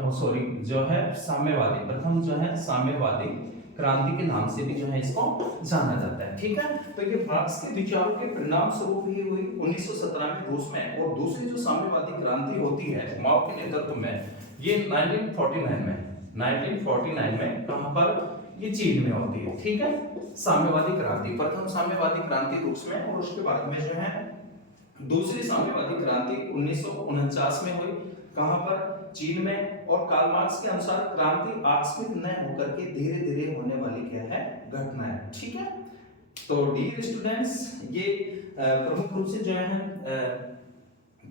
जो है साम्यवादी, प्रथम जो है साम्यवादी क्रांति के नाम से भी जो है इसको जाना जाता है। ठीक है, तो ये मार्क्स के विचारों के परिणाम स्वरूप ही हुई 1917 में रूस में। और दूसरी जो साम्यवादी क्रांति होती है माओ के नेतृत्व में, ये 1949 में कहां पर? ये चीन में होती है। ठीक है, साम्यवादी क्रांति, प्रथम साम्यवादी क्रांति रूस में, और उसके बाद में जो है दूसरी साम्यवादी क्रांति 1949 में हुई। कहां पर? चीन में। और कार्ल मार्क्स के अनुसार क्रांति आकस्मिक न होकर के धीरे धीरे होने वाली क्या है? घटना है। ठीक है, तो डियर स्टूडेंट्स, ये प्रमुख रूप से जो है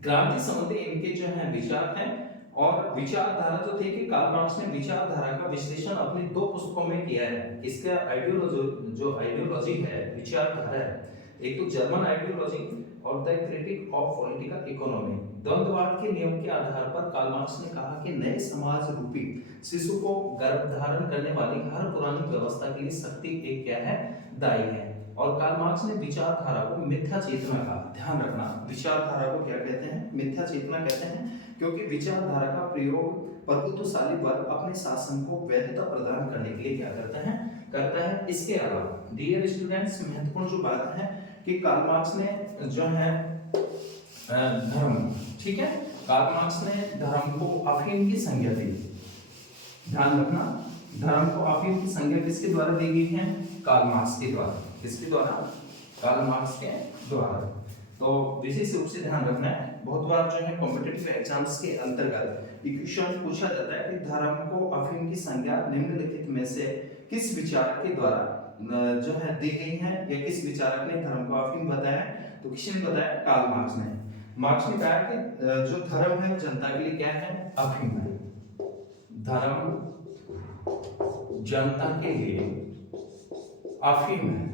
क्रांति संबंधी इनके जो है विचार हैं। और विचारधारा जो थे कि कार्ल मार्क्स ने विचारधारा का विश्लेषण अपनी दो पुस्तकों में किया है। इसका आइडियोलॉजी जो आइडियोलॉजी है, विचारधारा है, एक तो जर्मन आइडियोलॉजी और the critique of political economy. द्वंद्ववाद के नियम के आधार पर कार्ल मार्क्स ने कहा कि नए समाज रूपी शिशु को गर्भ धारण करने वाली हर पुरानी व्यवस्था के लिए शक्ति एक क्या है, दायी है। और कार्ल मार्क्स ने विचारधारा को मिथ्या चेतना का, ध्यान रखना, विचारधारा को क्या कहते हैं, मिथ्या चेतना कहते हैं, क्योंकि विचारधारा का प्रयोग प्रभुत्वशाली वर्ग अपने शासन को वैधता प्रदान करने के लिए क्या करता है। इसके अलावा डियर स्टूडेंट्स, महत्वपूर्ण जो बात है कि कार्ल मार्क्स ने जो है धर्म, ठीक है, कार्ल मार्क्स ने धर्म को अफीम की संज्ञा दी। ध्यान रखना, धर्म को अफीम की संज्ञा किसके द्वारा दी गई है, कार्ल मार्क्स के द्वारा। किसके द्वारा, कार्ल मार्क्स के द्वारा। तो विशेष रूप से ध्यान रखना है, बहुत बार जो है कॉम्पिटिटिव एग्जाम्स के अंतर्गत क्वेश्चन पूछा जाता है कि धर्म को अफीम की संज्ञा निम्नलिखित में से किस विचारक के द्वारा जो है दी गई है, या किस विचारक ने धर्म को अफीम बताया। तो किसने बताया, कार्ल मार्क्स ने। मार्क्स ने कहा कि जो धर्म है जनता के लिए क्या है, अफीम है। धर्म जनता के लिए अफीम है।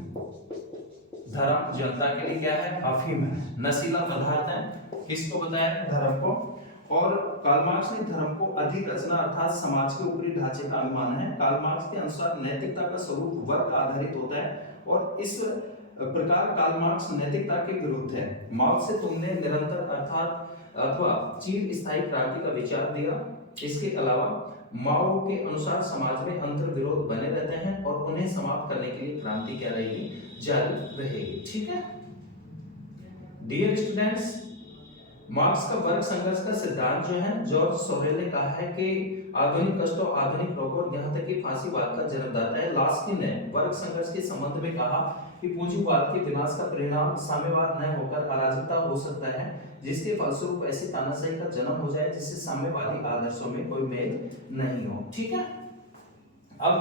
धर्म जनता के लिए क्या है, अफीम है, नशीला पदार्थ है। किसको बताया, धर्म को। और कार्ल मार्क्स ने धर्म को अधिरचना अर्थात समाज के ऊपरी ढांचे का अनुमान है। कार्ल मार्क्स के अनुसार नैतिकता का स्वरूप वर्ग आधारित होता है और इस प्रकार कार्ल मार्क्स नैतिकता के विरुद्ध है। माओ से तुमने निरंतर अर्थात अथवा चिर स्थायी क्रांति का विचार दिया। इसके अलावा माओ के अनुसार समाज में अंतर विरोध बने रहते हैं और उन्हें समाप्त करने के लिए क्रांति क्या रहेगी, जारी रहेगी। ठीक है डियर स्टूडेंट्स, मार्क्स का वर्ग संघर्ष का सिद्धांत जो है, जॉर्ज सोरेल ने कहा है कि आधुनिक कष्ट और आधुनिक रोगों यहाँ तक कि फांसीवाद का जन्मदाता है। लास्की ने वर्ग संघर्ष के संबंध में कहा कि पूंजीवाद के विनाश का परिणाम साम्यवाद न होकर अराजकता हो सकता है, जिसके फलस्वरूप ऐसी तानाशाही का जन्म हो जाए जिससे साम्यवादी आदर्शों में कोई मेल नहीं हो। ठीक है, अब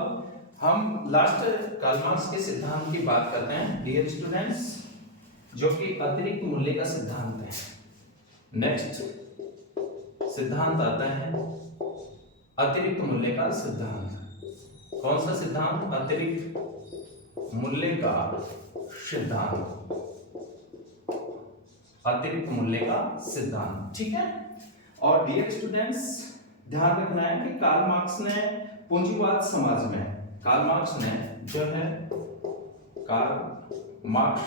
हम लास्ट कार्ल मार्क्स के सिद्धांत की बात करते हैं डियर स्टूडेंट्स, जो कि अतिरिक्त मूल्य का सिद्धांत है। नेक्स्ट सिद्धांत आता है अतिरिक्त मूल्य का सिद्धांत। कौन सा सिद्धांत, अतिरिक्त मूल्य का सिद्धांत, अतिरिक्त मूल्य का सिद्धांत। ठीक है, और डियर स्टूडेंट्स ध्यान रखना है कि कार्ल मार्क्स ने पूंजीवाद समाज में, कार्ल मार्क्स ने जो है, कार्ल मार्क्स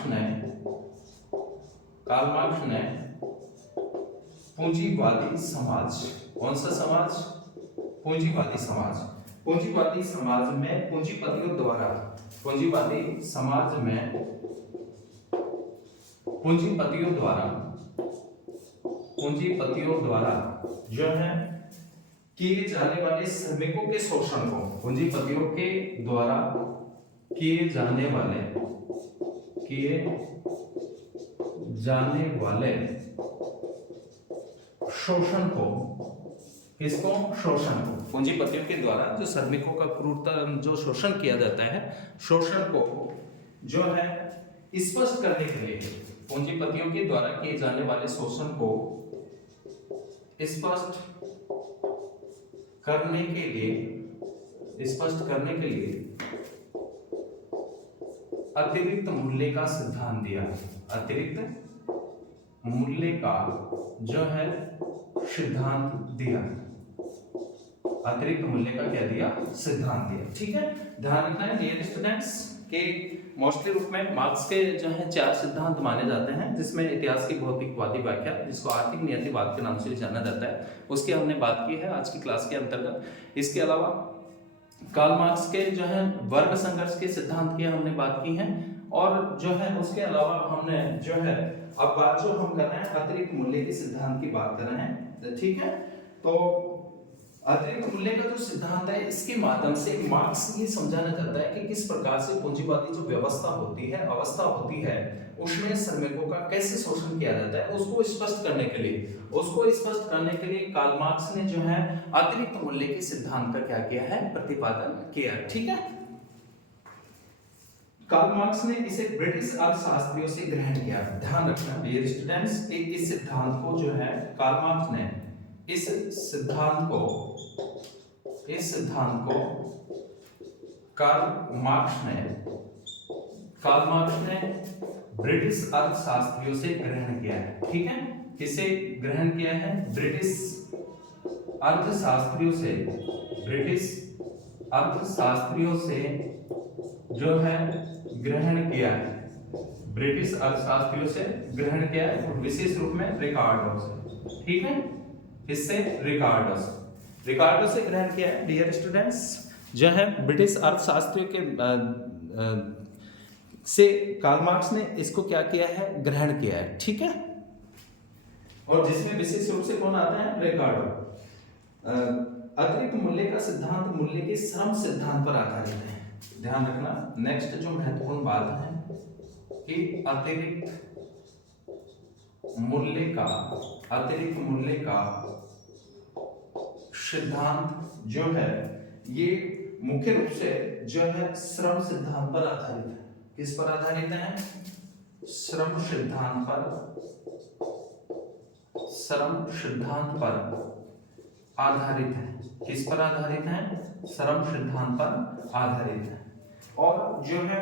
ने पूंजीवादी समाज, कौन सा समाज, पूंजीवादी समाज, पूंजीवादी समाज में पूंजीपतियों द्वारा, पूंजीवादी समाज में पूंजीपतियों द्वारा जो है किए जाने वाले श्रमिकों के शोषण को, पूंजीपतियों के द्वारा किए जाने वाले शोषण को, किसको, शोषण को, पूंजीपतियों के द्वारा जो श्रमिकों का क्रूरता जो शोषण किया जाता है, शोषण को जो है स्पष्ट करने के लिए, पूंजीपतियों के द्वारा किए जाने वाले शोषण को स्पष्ट करने के लिए अतिरिक्त मूल्य का सिद्धांत दिया। अतिरिक्त मूल्य का जो है सिद्धांत दिया, अतिरिक्त मूल्य का क्या दिया, सिद्धांत दिया। ठीक है, ध्यान रखना है डियर स्टूडेंट्स के मोस्टली रूप में मार्क्स के जो है 4 सिद्धांत माने जाते हैं, जिसमें इतिहास की भौतिकवादी व्याख्या, जिसको आर्थिक नियतिवाद के नाम से भी जाना जाता है, उसकी हमने बात की है आज की क्लास के अंतर्गत। इसके अलावा कार्ल मार्क्स के जो है वर्ग संघर्ष के सिद्धांत की हमने बात की है, और जो है उसके अलावा हमने जो है अब बात जो हम कर रहे हैं अतिरिक्त मूल्य के सिद्धांत की बात कर रहे हैं। ठीक है, तो अतिरिक्त मूल्य का जो सिद्धांत है, इसके माध्यम से मार्क्स ये समझाना चाहता है कि किस प्रकार से पूंजीवादी जो व्यवस्था होती है, अवस्था होती है, उसमें श्रमिकों का कैसे शोषण किया जाता है, उसको स्पष्ट करने के लिए कार्ल मार्क्स ने जो है अतिरिक्त मूल्य के सिद्धांत का क्या किया है, प्रतिपादन किया। ठीक है, कार्ल मार्क्स ने इसे ब्रिटिश अर्थशास्त्रियों से ग्रहण किया। ध्यान रखना डियर स्टूडेंट्स, इस सिद्धांत को जो है कार्ल मार्क्स ने इस सिद्धांत को कार्ल मार्क्स ने ब्रिटिश अर्थशास्त्रियों से ग्रहण किया है। ठीक है, किसे ग्रहण किया है? ब्रिटिश अर्थशास्त्रियों से जो है ग्रहण किया है। ब्रिटिश अर्थशास्त्रियों से ग्रहण किया है, विशेष रूप में रिकार्डो से। ठीक है, इससे रिकार्डो से ग्रहण किया है। डियर स्टूडेंट्स, जो है ब्रिटिश अर्थशास्त्रियों के से कार्ल मार्क्स ने इसको क्या किया है? ग्रहण किया है। ठीक है, और जिसमें विशेष रूप से कौन आता है? रिकार्डो। अतिरिक्त मूल्य का सिद्धांत मूल्य के श्रम सिद्धांत पर आधारित है। ध्यान रखना, नेक्स्ट जो महत्वपूर्ण बात है कि अतिरिक्त मूल्य का सिद्धांत जो है ये मुख्य रूप से जो है श्रम सिद्धांत पर आधारित है। किस पर आधारित है? श्रम सिद्धांत पर आधारित है। किस पर आधारित है? श्रम सिद्धांत पर आधारित है। और जो है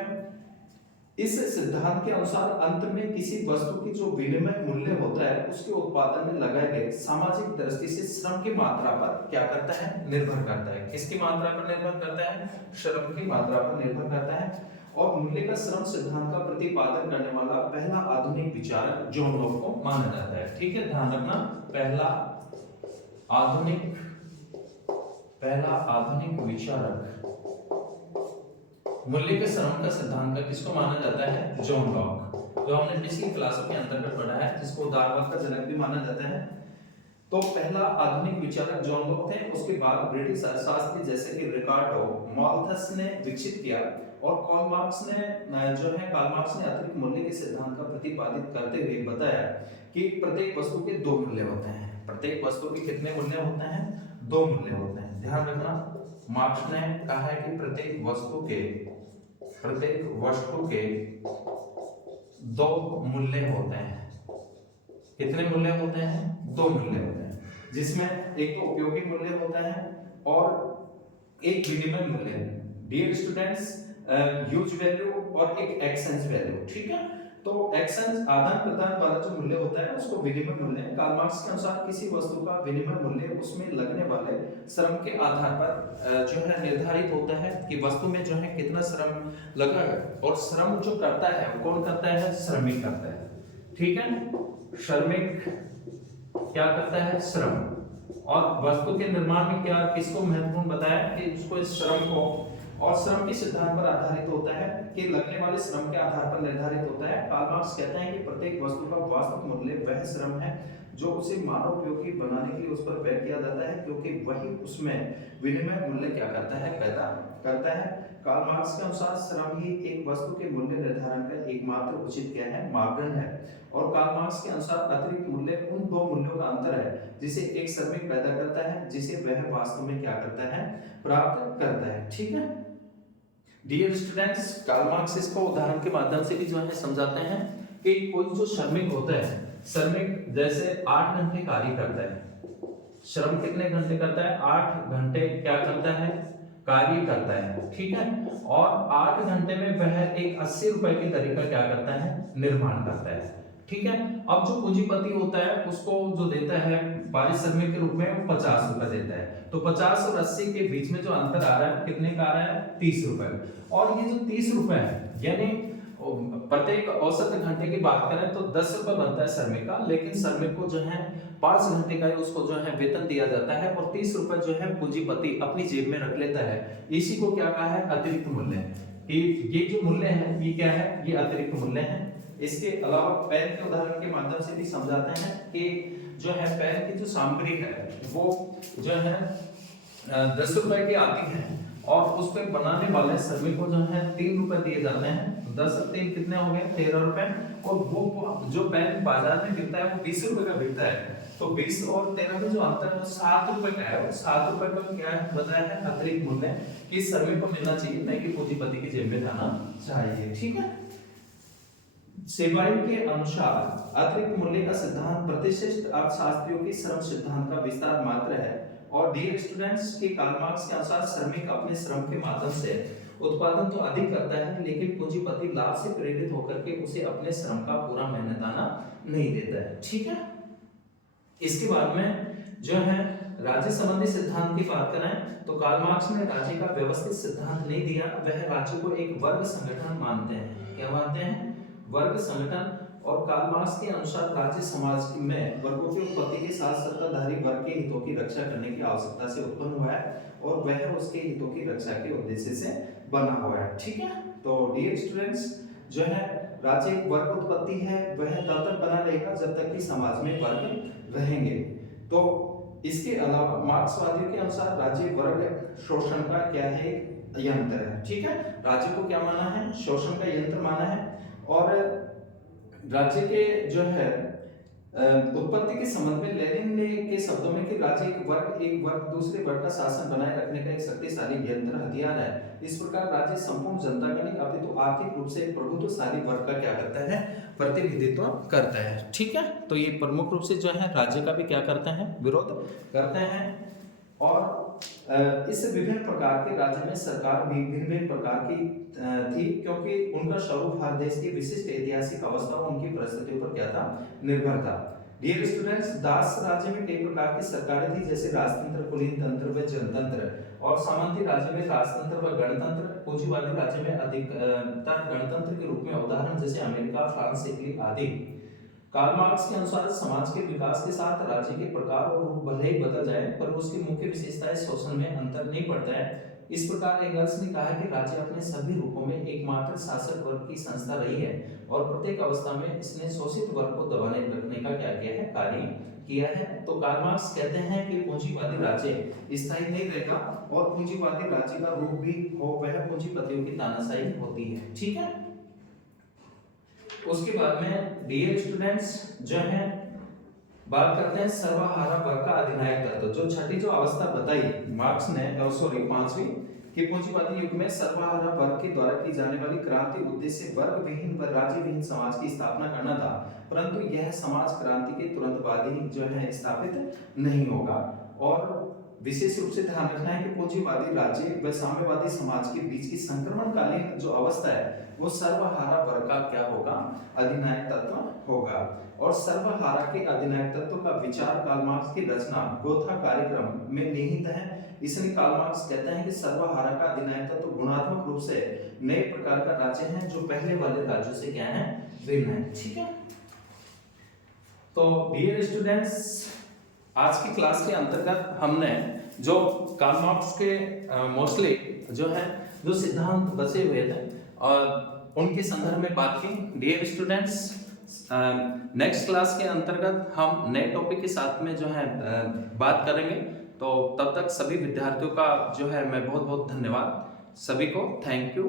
इस सिद्धांत के अनुसार अंत में किसी वस्तु की जो विनिमय मूल्य होता है उसके उत्पादन में लगाए गए सामाजिक दृष्टि से श्रम की मात्रा पर क्या करता है? निर्भर करता है। किसकी मात्रा पर निर्भर करता है? श्रम की मात्रा पर निर्भर करता है। और मूल्य का श्रम सिद्धांत का प्रतिपादन करने वाला पहला आधुनिक विचारक जॉन लॉक को माना जाता है। ठीक है, ध्यान रखना, पहला आधुनिक विचारक मूल्य के श्रम का सिद्धांत का किसको माना जाता है? जॉन लॉक, जो हमने पिछली क्लासों के अंतर्गत पढ़ा है, जिसको उदारवाद का जनक भी माना जाता है। तो पहला आधुनिक विचारक जॉन लॉक थे। उसके बाद ब्रिटिश अर्थशास्त्री जैसे कि रिकार्डो, माल्थस ने विकसित किया। और कार्ल मार्क्स ने अतिरिक्त मूल्य के सिद्धांत का प्रतिपादित करते हुए बताया कि प्रत्येक वस्तु के दो मूल्य होते हैं। प्रत्येक वस्तु के कितने मूल्य होते हैं? दो मूल्य होते हैं। ध्यान रखना, मार्क्स ने कहा है कि प्रत्येक वस्तु के दो मूल्य होते हैं। कितने मूल्य होते हैं? दो मूल्य होते हैं, जिसमें एक तो उपयोगी मूल्य होता है और एक विनिमय मूल्य। डियर स्टूडेंट्स, यूज वैल्यू और एक एक्सचेंज वैल्यू। ठीक है, तो एक्सचेंज आदान प्रदान वाला जो मूल्य होता है उसको विनिमय मूल्य। कार्ल मार्क्स के अनुसार किसी वस्तु का विनिमय मूल्य उसमें लगने वाले श्रम के आधार पर जो है निर्धारित होता है कि वस्तु में जो है कितना श्रम लगा है। और श्रम जो करता है वो कौन करता है? श्रमिक करता है। ठीक है, श्रमिक क्या करता है? श्रम। और वस्तु के निर्माण में क्या किसको महत्वपूर्ण बताया कि उसको इस श्रम को, और श्रम के सिद्धांत पर आधारित होता है कि लगने वाले श्रम के आधार पर निर्धारित होता है। कार्ल मार्क्स कहते हैं कि प्रत्येक वस्तु का वास्तविक मूल्य वह श्रम है जो उसे मानव उपयोगी बनाने के लिए उस पर व्यय किया जाता है, क्योंकि वही उसमें विनिमय मूल्य क्या करता है? पैदा करता है। कार्ल मार्क्स के अनुसार श्रम ही एक वस्तु के मूल्य निर्धारण का एकमात्र उचित क्या है? मापदंड है। और कार्ल मार्क्स के अनुसार अतिरिक्त मूल्य उन दो मूल्यों का अंतर है जिसे एक श्रमिक पैदा करता है, जिसे वह वास्तव में क्या करता है? प्राप्त करता है। ठीक है, डियर स्टूडेंट्स, कार्ल मार्क्स इसको उदाहरण के माध्यम से भी जो है समझाते हैं कि कोई जो श्रमिक होता है, श्रमिक जैसे 8 घंटे कार्य करता है। श्रम कितने घंटे करता है? 8 घंटे क्या करता है? कार्य करता है। ठीक है, और 8 घंटे में वह एक 80 रुपए की दर का क्या करता है? निर्माण करता है। ठीक है, अब जो पूंजीपति होता है उसको जो देता है पारिश्रमिक के रूप में वो 50 रुपए देता है। तो 50 और 80 के बीच में जो अंतर आ रहा है कितने का आ रहा है? 30 रुपए। और ये जो 30 रुपए है, यानी प्रत्येक औसत घंटे की बात करें तो 10 रुपए बनता है श्रमिक का, लेकिन श्रमिक को जो है 5 घंटे का उसको जो है वेतन दिया जाता है और 30 रुपए जो है पूंजीपति अपनी जेब में रख लेता है। इसी को क्या कहा है? अतिरिक्त मूल्य। ये जो मूल्य है ये क्या है? ये अतिरिक्त मूल्य है। इसके अलावा पेन के उदाहरण के माध्यम से भी समझाते हैं कि जो है पेन की जो सामग्री है वो जो है 10 रुपए की आती है, और उस पे बनाने वाले श्रमिक को जो है 3 रुपए दिए जाते हैं। 10 और 3 कितने हो गए? 13 रुपए। और वो जो पेन बाजार में बिकता है वो 20 रुपए का बिकता है। तो 20 और 13 में जो अंतर है वो 7 रुपए का है। और 7 रुपए का क्या है बताया है? अतिरिक्त मूल्य कि श्रमिक को मिलना चाहिए, नहीं कि पूंजीपति की जेब में जाना चाहिए। ठीक है। सेवाई के अनुसार अतिरिक्त मूल्य का सिद्धांत प्रतिष्ठित अर्थशास्त्रियों के श्रम सिद्धांत का विस्तार मात्र है। और डियर स्टूडेंट्स के कार्ल मार्क्स के अनुसार श्रमिक अपने श्रम के माध्यम से उत्पादन तो अधिक करता है, लेकिन पूंजीपति लाभ से प्रेरित होकर के उसे अपने श्रम का पूरा मेहनताना नहीं देता है। ठीक है। इसके बाद में जो है राज्य संबंधी सिद्धांत की बात करें तो कार्ल मार्क्स ने राज्य का व्यवस्थित सिद्धांत नहीं दिया। वह राज्य को एक वर्ग संगठन मानते हैं। क्या मानते हैं? वर्ग संगठन। और कार्ल मार्क्स के अनुसार राज्य समाज में वर्गों की उत्पत्ति के साथ सत्ताधारी वर्ग के हितों की रक्षा करने की आवश्यकता से उत्पन्न हुआ है और वह उसके हितों की रक्षा के उद्देश्य से बना हुआ है। ठीक है। तो डियर स्टूडेंट्स जो है राज्य एक वर्ग उत्पत्ति है, वह तब तक बना रहेगा जब तक कि समाज में वर्ग रहेंगे। तो इसके अलावा मार्क्सवादियों के अनुसार राज्य वर्ग शोषण का क्या है? यंत्र है। ठीक है। राज्य को क्या माना है? शोषण का यंत्र माना है। और राज्य के जो है उत्पत्ति के संबंध में लेनिन ने के शब्दों में कि राज्य एक वर्ग दूसरे वर्ग का शासन बनाए रखने का एक शक्तिशाली यंत्र हथियार है। इस प्रकार राज्य संपूर्ण जनता का नहीं अपितु आर्थिक रूप से प्रभुत्वशाली वर्ग का क्या करता है? प्रतिनिधित्व करता है। ठीक है। तो ये प्रमुख रूप से जो है राज्य का भी क्या करते हैं? विरोध करते हैं। और इससे विभिन्न प्रकार के राज्य में सरकार भी भिन्न भिन्न प्रकार की थी, क्योंकि उनका स्वरूप हर देश की विशिष्ट ऐतिहासिक अवस्था और उनकी परिस्थितियों पर क्या था? निर्भर था। डियर स्टूडेंट्स, दास राज्य में कई प्रकार की सरकारें थी, जैसे राजतंत्र, कुलीन तंत्र व जनतंत्र। और सामंती राज्य में राजतंत्र व गणतंत्र। पूंजीवादी राज्य में अधिकतर गणतंत्र के रूप में, उदाहरण जैसे अमेरिका, फ्रांस, इटली आदि। कार्ल मार्क्स के अनुसार समाज के विकास के साथ राज्य के प्रकार और रूप भले ही बदल जाए, पर उसकी मुख्य विशेषताएं शोषण में अंतर नहीं पड़ता है। इस प्रकार एंगल्स ने कहा कि राज्य अपने सभी रूपों में एकमात्र शासक वर्ग की संस्था रही है और प्रत्येक अवस्था में इसने शोषित वर्ग को दबाने रखने का क्या किया है? कार्य किया है। तो कार्ल मार्क्स कहते हैं कि पूंजीवादी राज्य स्थायी नहीं रहेगा और पूंजीवादी राज्य का रूप भी हो वह पूंजीपतियों की तानाशाही होती है। ठीक है। उसके बाद में डियर स्टूडेंट्स जो है बात करते हैं सर्वहारा वर्ग का अधिनायक तत्व। जो छठी जो अवस्था बताई मार्क्स ने, पांचवी, कि पूंजीवादी युग में सर्वहारा वर्ग के द्वारा की जाने वाली क्रांति उद्देश्य वर्ग विहीन व राज्य विहीन समाज की स्थापना करना था, परंतु यह समाज क्रांति के तुरंत बाद ही जो है स्थापित नहीं होगा। और विशेष रूप से ध्यान रखना है कि पूंजीवादी राज्य व साम्यवादी समाज के बीच की संक्रमणकालीन जो अवस्था है वो सर्वहारा वर्ग का क्या होगा? अधिनायक तत्व होगा। और सर्वहारा के अधिनायक तत्व का विचार कार्ल मार्क्स की रचना गोथा कार्यक्रम में निहित है। इसलिए कार्ल मार्क्स कहते हैं कि सर्वहारा का अधिनायक तत्व गुणात्मक रूप से नए प्रकार का राज्य है जो पहले वाले राज्यों से क्या है? भिन्न है। ठीक है। तो डियर स्टूडेंट्स, आज की क्लास के अंतर्गत हमने जो कार्ल मार्क्स के मोस्टली जो है जो सिद्धांत बचे हुए थे और उनके संदर्भ में बात की। डियर स्टूडेंट्स, नेक्स्ट क्लास के अंतर्गत हम नए टॉपिक के साथ में जो है बात करेंगे। तो तब तक सभी विद्यार्थियों का जो है मैं बहुत बहुत धन्यवाद। सभी को थैंक यू।